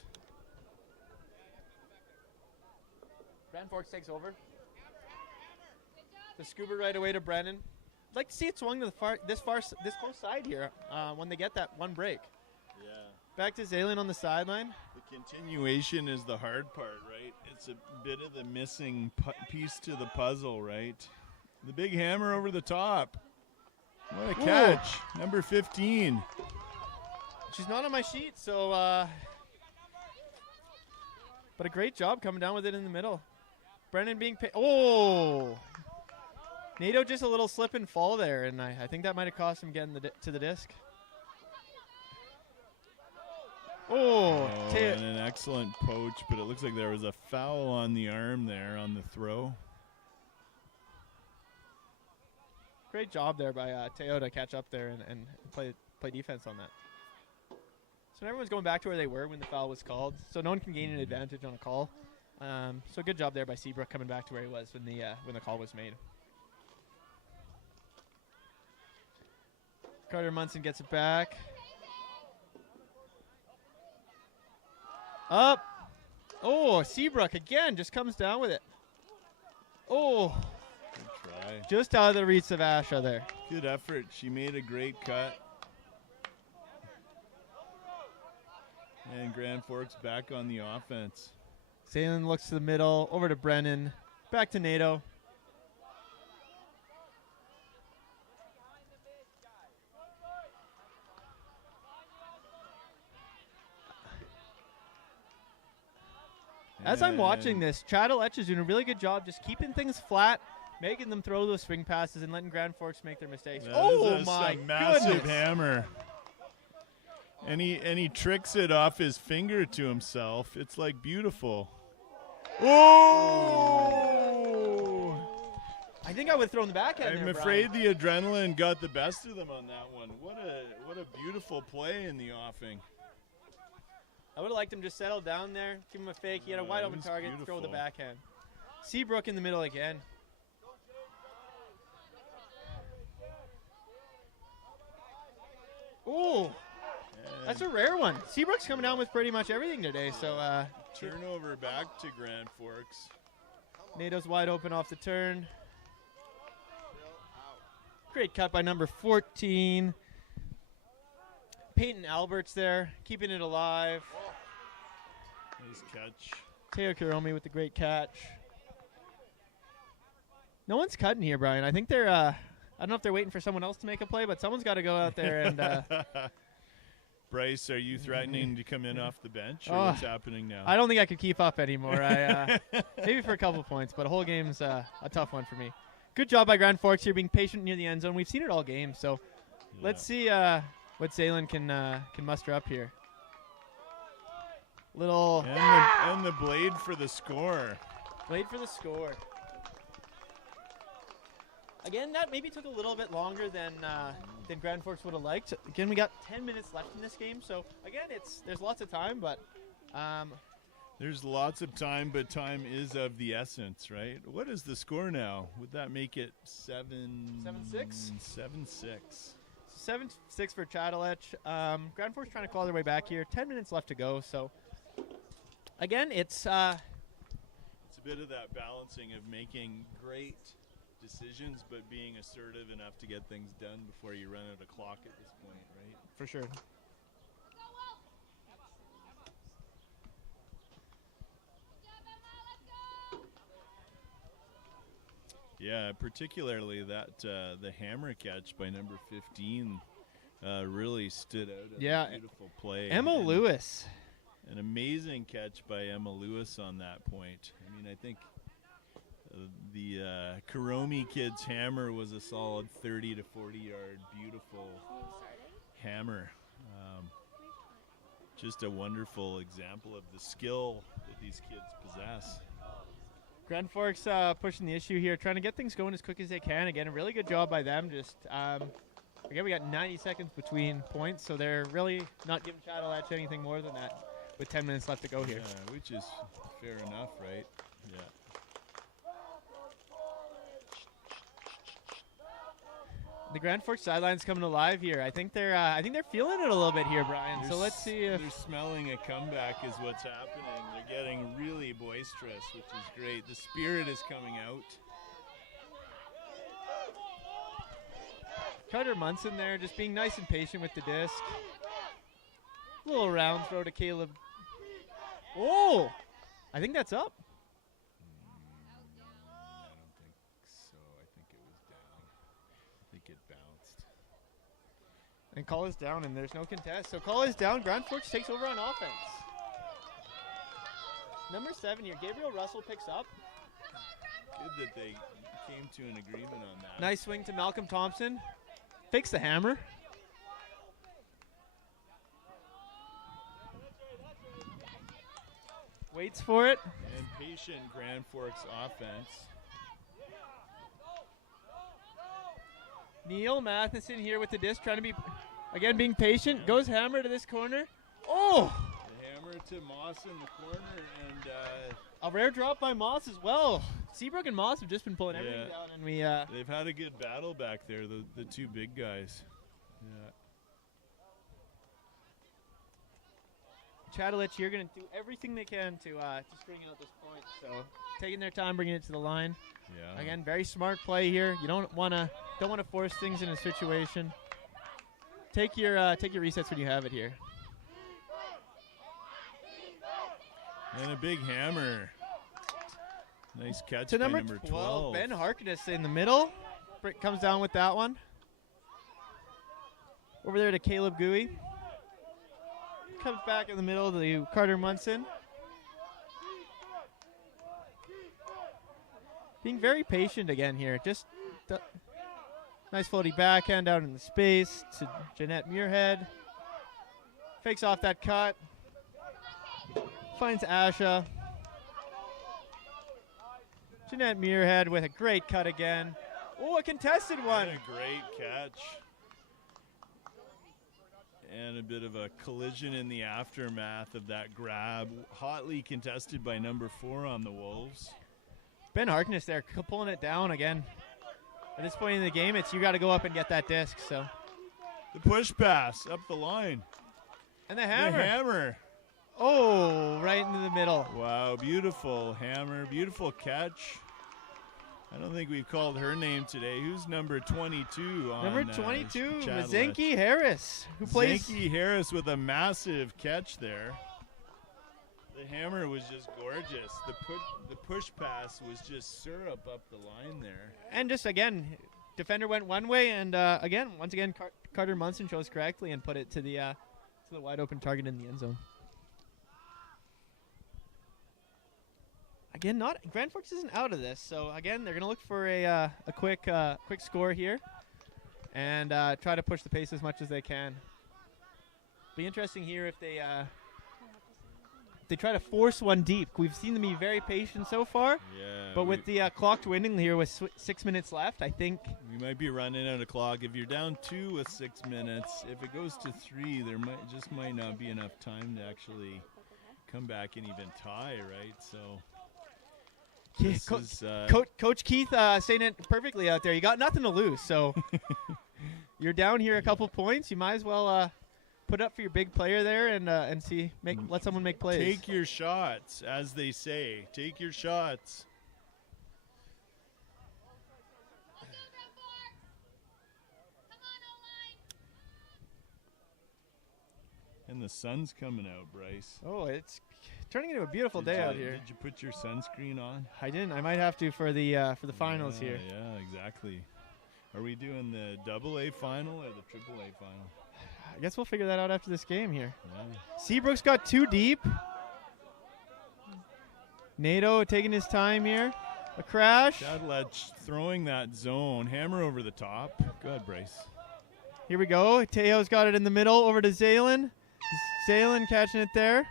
Grand Forks takes over. The scuba right away to Brennan. I'd like to see it swung to the this close side here when they get that one break. Yeah. Back to Zaylen on the sideline. The continuation is the hard part, right? It's a bit of the missing piece to the puzzle, right? The big hammer over the top. What a catch. Number 15. She's not on my sheet, so but a great job coming down with it in the middle. Brennan being Nato just a little slip and fall there, and I think that might have cost him getting to the disc. And an excellent poach, but it looks like there was a foul on the arm there on the throw. Great job there by Teo to catch up there and play defense on that. So everyone's going back to where they were when the foul was called, so no one can gain an advantage on a call. So good job there by Seabrook coming back to where he was when the call was made. Carter Munson gets it back. Up. Seabrook again just comes down with it. Good try. Just out of the reach of Asha there. Good effort. She made a great cut. And Grand Forks back on the offense. Zaylen looks to the middle, over to Brennan, back to Nato. As I'm watching this, Chatelech is doing a really good job just keeping things flat, making them throw those swing passes, and letting Grand Forks make their mistakes. That is a massive hammer. And he tricks it off his finger to himself. It's like beautiful. Oh! I think I would have thrown the backhand. I'm afraid the adrenaline got the best of them on that one. What a beautiful play in the offing. I would have liked him just settle down there, give him a fake. He had a wide open target, throw the backhand. Seabrook in the middle again. Ooh, that's a rare one. Seabrook's coming down with pretty much everything today. So turnover back to Grand Forks. Nato's wide open off the turn. Great cut by number 14. Peyton Alberts there, keeping it alive. Nice catch. Teo Karomi with the great catch. No one's cutting here, Brian. I think they're, I don't know if they're waiting for someone else to make a play, but someone's got to go out there and. Bryce, are you threatening to come in off the bench, or what's happening now? I don't think I could keep up anymore. Maybe for a couple points, but a whole game's a tough one for me. Good job by Grand Forks here, being patient near the end zone. We've seen it all game, so let's see what Zaylen can muster up here. Little and the blade for the score. Blade for the score. Again, that maybe took a little bit longer than Grand Forks would have liked. Again, we got 10 minutes left in this game, so again, there's lots of time, but there's lots of time, but time is of the essence, right? What is the score now? Would that make it 7-6? 7-6. 7-6 for Chatelech. Grand Forks trying to claw their way back here. 10 minutes left to go, so again, it's a bit of that balancing of making great decisions, but being assertive enough to get things done before you run out of clock at this point, right? For sure. Yeah, particularly that the hammer catch by number 15 really stood out as a beautiful play. Emma Lewis. An amazing catch by Emma Lewis on that point. I mean, I think the Karomi kid's hammer was a solid 30 to 40 yard beautiful hammer. Just a wonderful example of the skill that these kids possess. Grand Forks pushing the issue here, trying to get things going as quick as they can. Again, a really good job by them. Just again, we got 90 seconds between points, so they're really not giving Chatelech anything more than that with 10 minutes left to go here. Yeah, which is fair enough, right? Yeah. The Grand Forks sideline's coming alive here. I think they're feeling it a little bit here, Brian. So let's see if they're smelling a comeback is what's happening. They're getting really boisterous, which is great. The spirit is coming out. Carter Munson there, just being nice and patient with the disc. Little round throw to Caleb. Oh, I think that's up. I don't think so. I think it was down. I think it bounced. And call is down, and there's no contest. So call is down. Grand Forks takes over on offense. Number 7 here, Gabriel Russell picks up. Good that they came to an agreement on that. Nice swing to Malcolm Thompson. Fakes the hammer. Waits for it. And patient Grand Forks offense. Neil Matheson here with the disc, trying to be, again, being patient. Goes hammer to this corner. Oh! The hammer to Moss in the corner, and a rare drop by Moss as well. Seabrook and Moss have just been pulling everything down, and we they've had a good battle back there, the two big guys. Yeah. Chatelech here going to do everything they can to string out this point. So taking their time, bringing it to the line. Yeah. Again, very smart play here. You don't want to force things in a situation. Take your resets when you have it here. And a big hammer. Nice catch To by number 12, Ben Harkness in the middle. Brick comes down with that one. Over there to Caleb Gooey. Comes back in the middle to Carter Munson. Being very patient again here. Just nice floaty backhand out in the space to Jeanette Muirhead. Fakes off that cut. Finds Asha. Jeanette Muirhead with a great cut again. Oh, a contested one. And a great catch. And a bit of a collision in the aftermath of that grab. Hotly contested by number 4 on the Wolves. Ben Harkness there pulling it down again. At this point in the game, it's you got to go up and get that disc. So the push pass up the line. And the hammer. The hammer. Oh, right into the middle. Wow, beautiful hammer. Beautiful catch. I don't think we've called her name today. Who's number 22 on Number 22, Chatelech? Mazenki Harris, who plays. Mazenki Harris with a massive catch there. The hammer was just gorgeous. The push pass was just syrup up the line there. And just again, defender went one way, and once again, Carter Munson chose correctly and put it to the wide open target in the end zone. Again, Grand Forks isn't out of this, so again, they're going to look for a quick score here, and try to push the pace as much as they can. Be interesting here if they try to force one deep. We've seen them be very patient so far. Yeah. But with the clock dwindling here with 6 minutes left, I think we might be running out of clock. If you're down 2 with 6 minutes, if it goes to 3, there might not be enough time to actually come back and even tie, right? So Coach Keith saying it perfectly out there. You got nothing to lose, so you're down here a couple points. You might as well put up for your big player there and let someone make plays. Take your shots, as they say. Take your shots. And the sun's coming out, Bryce. Oh, it's turning into a beautiful day out here. Did you put your sunscreen on? I didn't. I might have to for the finals here. Yeah, exactly. Are we doing the AA final or the AAA final? I guess we'll figure that out after this game here. Yeah. Seabrook's got 2 deep. Nato taking his time here. A crash. Shadlech throwing that zone. Hammer over the top. Go ahead, Bryce. Here we go. Teo's got it in the middle. Over to Zalen. Zalen catching it there.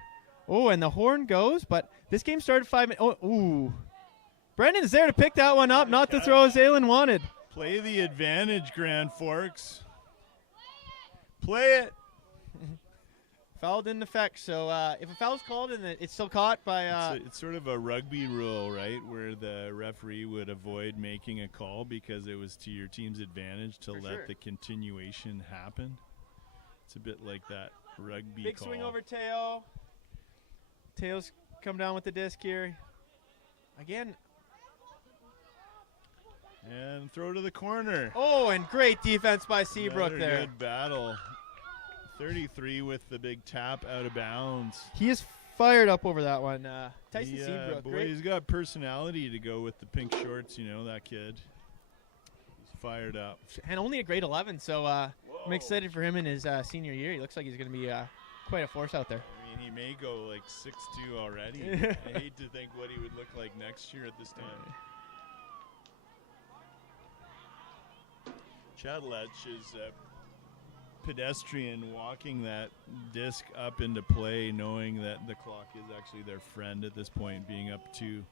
Oh, and the horn goes, but this game started 5 minutes. Oh, ooh. Brendan is there to pick that one up, not the throw Zalen wanted. Play the advantage, Grand Forks. Play it. Foul didn't affect, so if a foul's called and it's still caught by... It's sort of a rugby rule, right, where the referee would avoid making a call because it was to your team's advantage to let the continuation happen. It's a bit like that rugby Big call. swing over Teo. Teo's come down with the disc here. Again. And throw to the corner. Oh, and great defense by Seabrook Another there. Good battle. 33 with the big tap out of bounds. He is fired up over that one. Tyson Seabrook. Boy, great. he's got personality to go with the pink shorts, you know, that kid. He's fired up. And only a grade 11, so I'm excited for him in his senior year. He looks like he's going to be quite a force out there. I mean, he may go like 6'2" already. I hate to think what he would look like next year at this time. Shadlech is a pedestrian walking that disc up into play, knowing that the clock is actually their friend at this point, being up 2.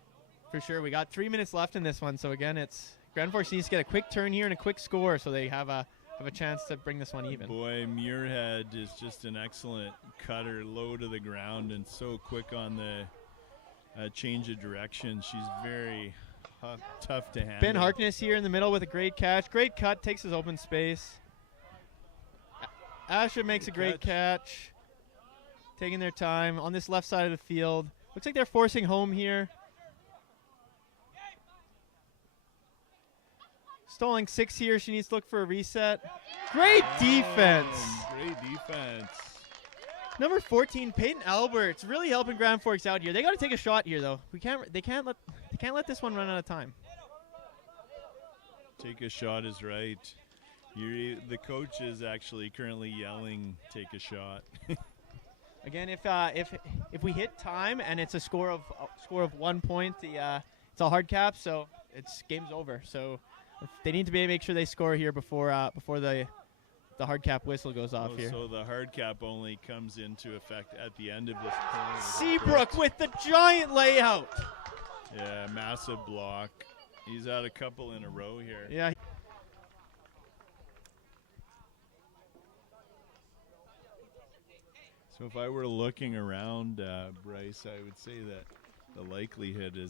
For sure. We got 3 minutes left in this one, so again, it's Grand Forks needs to get a quick turn here and a quick score so they have a chance to bring this one even. Boy, Muirhead is just an excellent cutter, low to the ground, and so quick on the change of direction. She's very tough to handle. Ben Harkness here in the middle with a great catch. Great cut, takes his open space. Asha makes a great catch. Taking their time on this left side of the field. Looks like they're forcing home here. Stalling 6 here. She needs to look for a reset. Great defense. Great defense. Number 14, Peyton Alberts, really helping Grand Forks out here. They got to take a shot here, though. They can't let this one run out of time. Take a shot is right. The coach is actually currently yelling, "Take a shot." Again, if we hit time and it's a score of 1 point, it's a hard cap, so it's game's over. So they need to make sure they score here before the hard cap whistle goes off here. So the hard cap only comes into effect at the end of this point. Seabrook with the giant layout. Yeah, massive block. He's had a couple in a row here. Yeah. So if I were looking around, Bryce, I would say that the likelihood is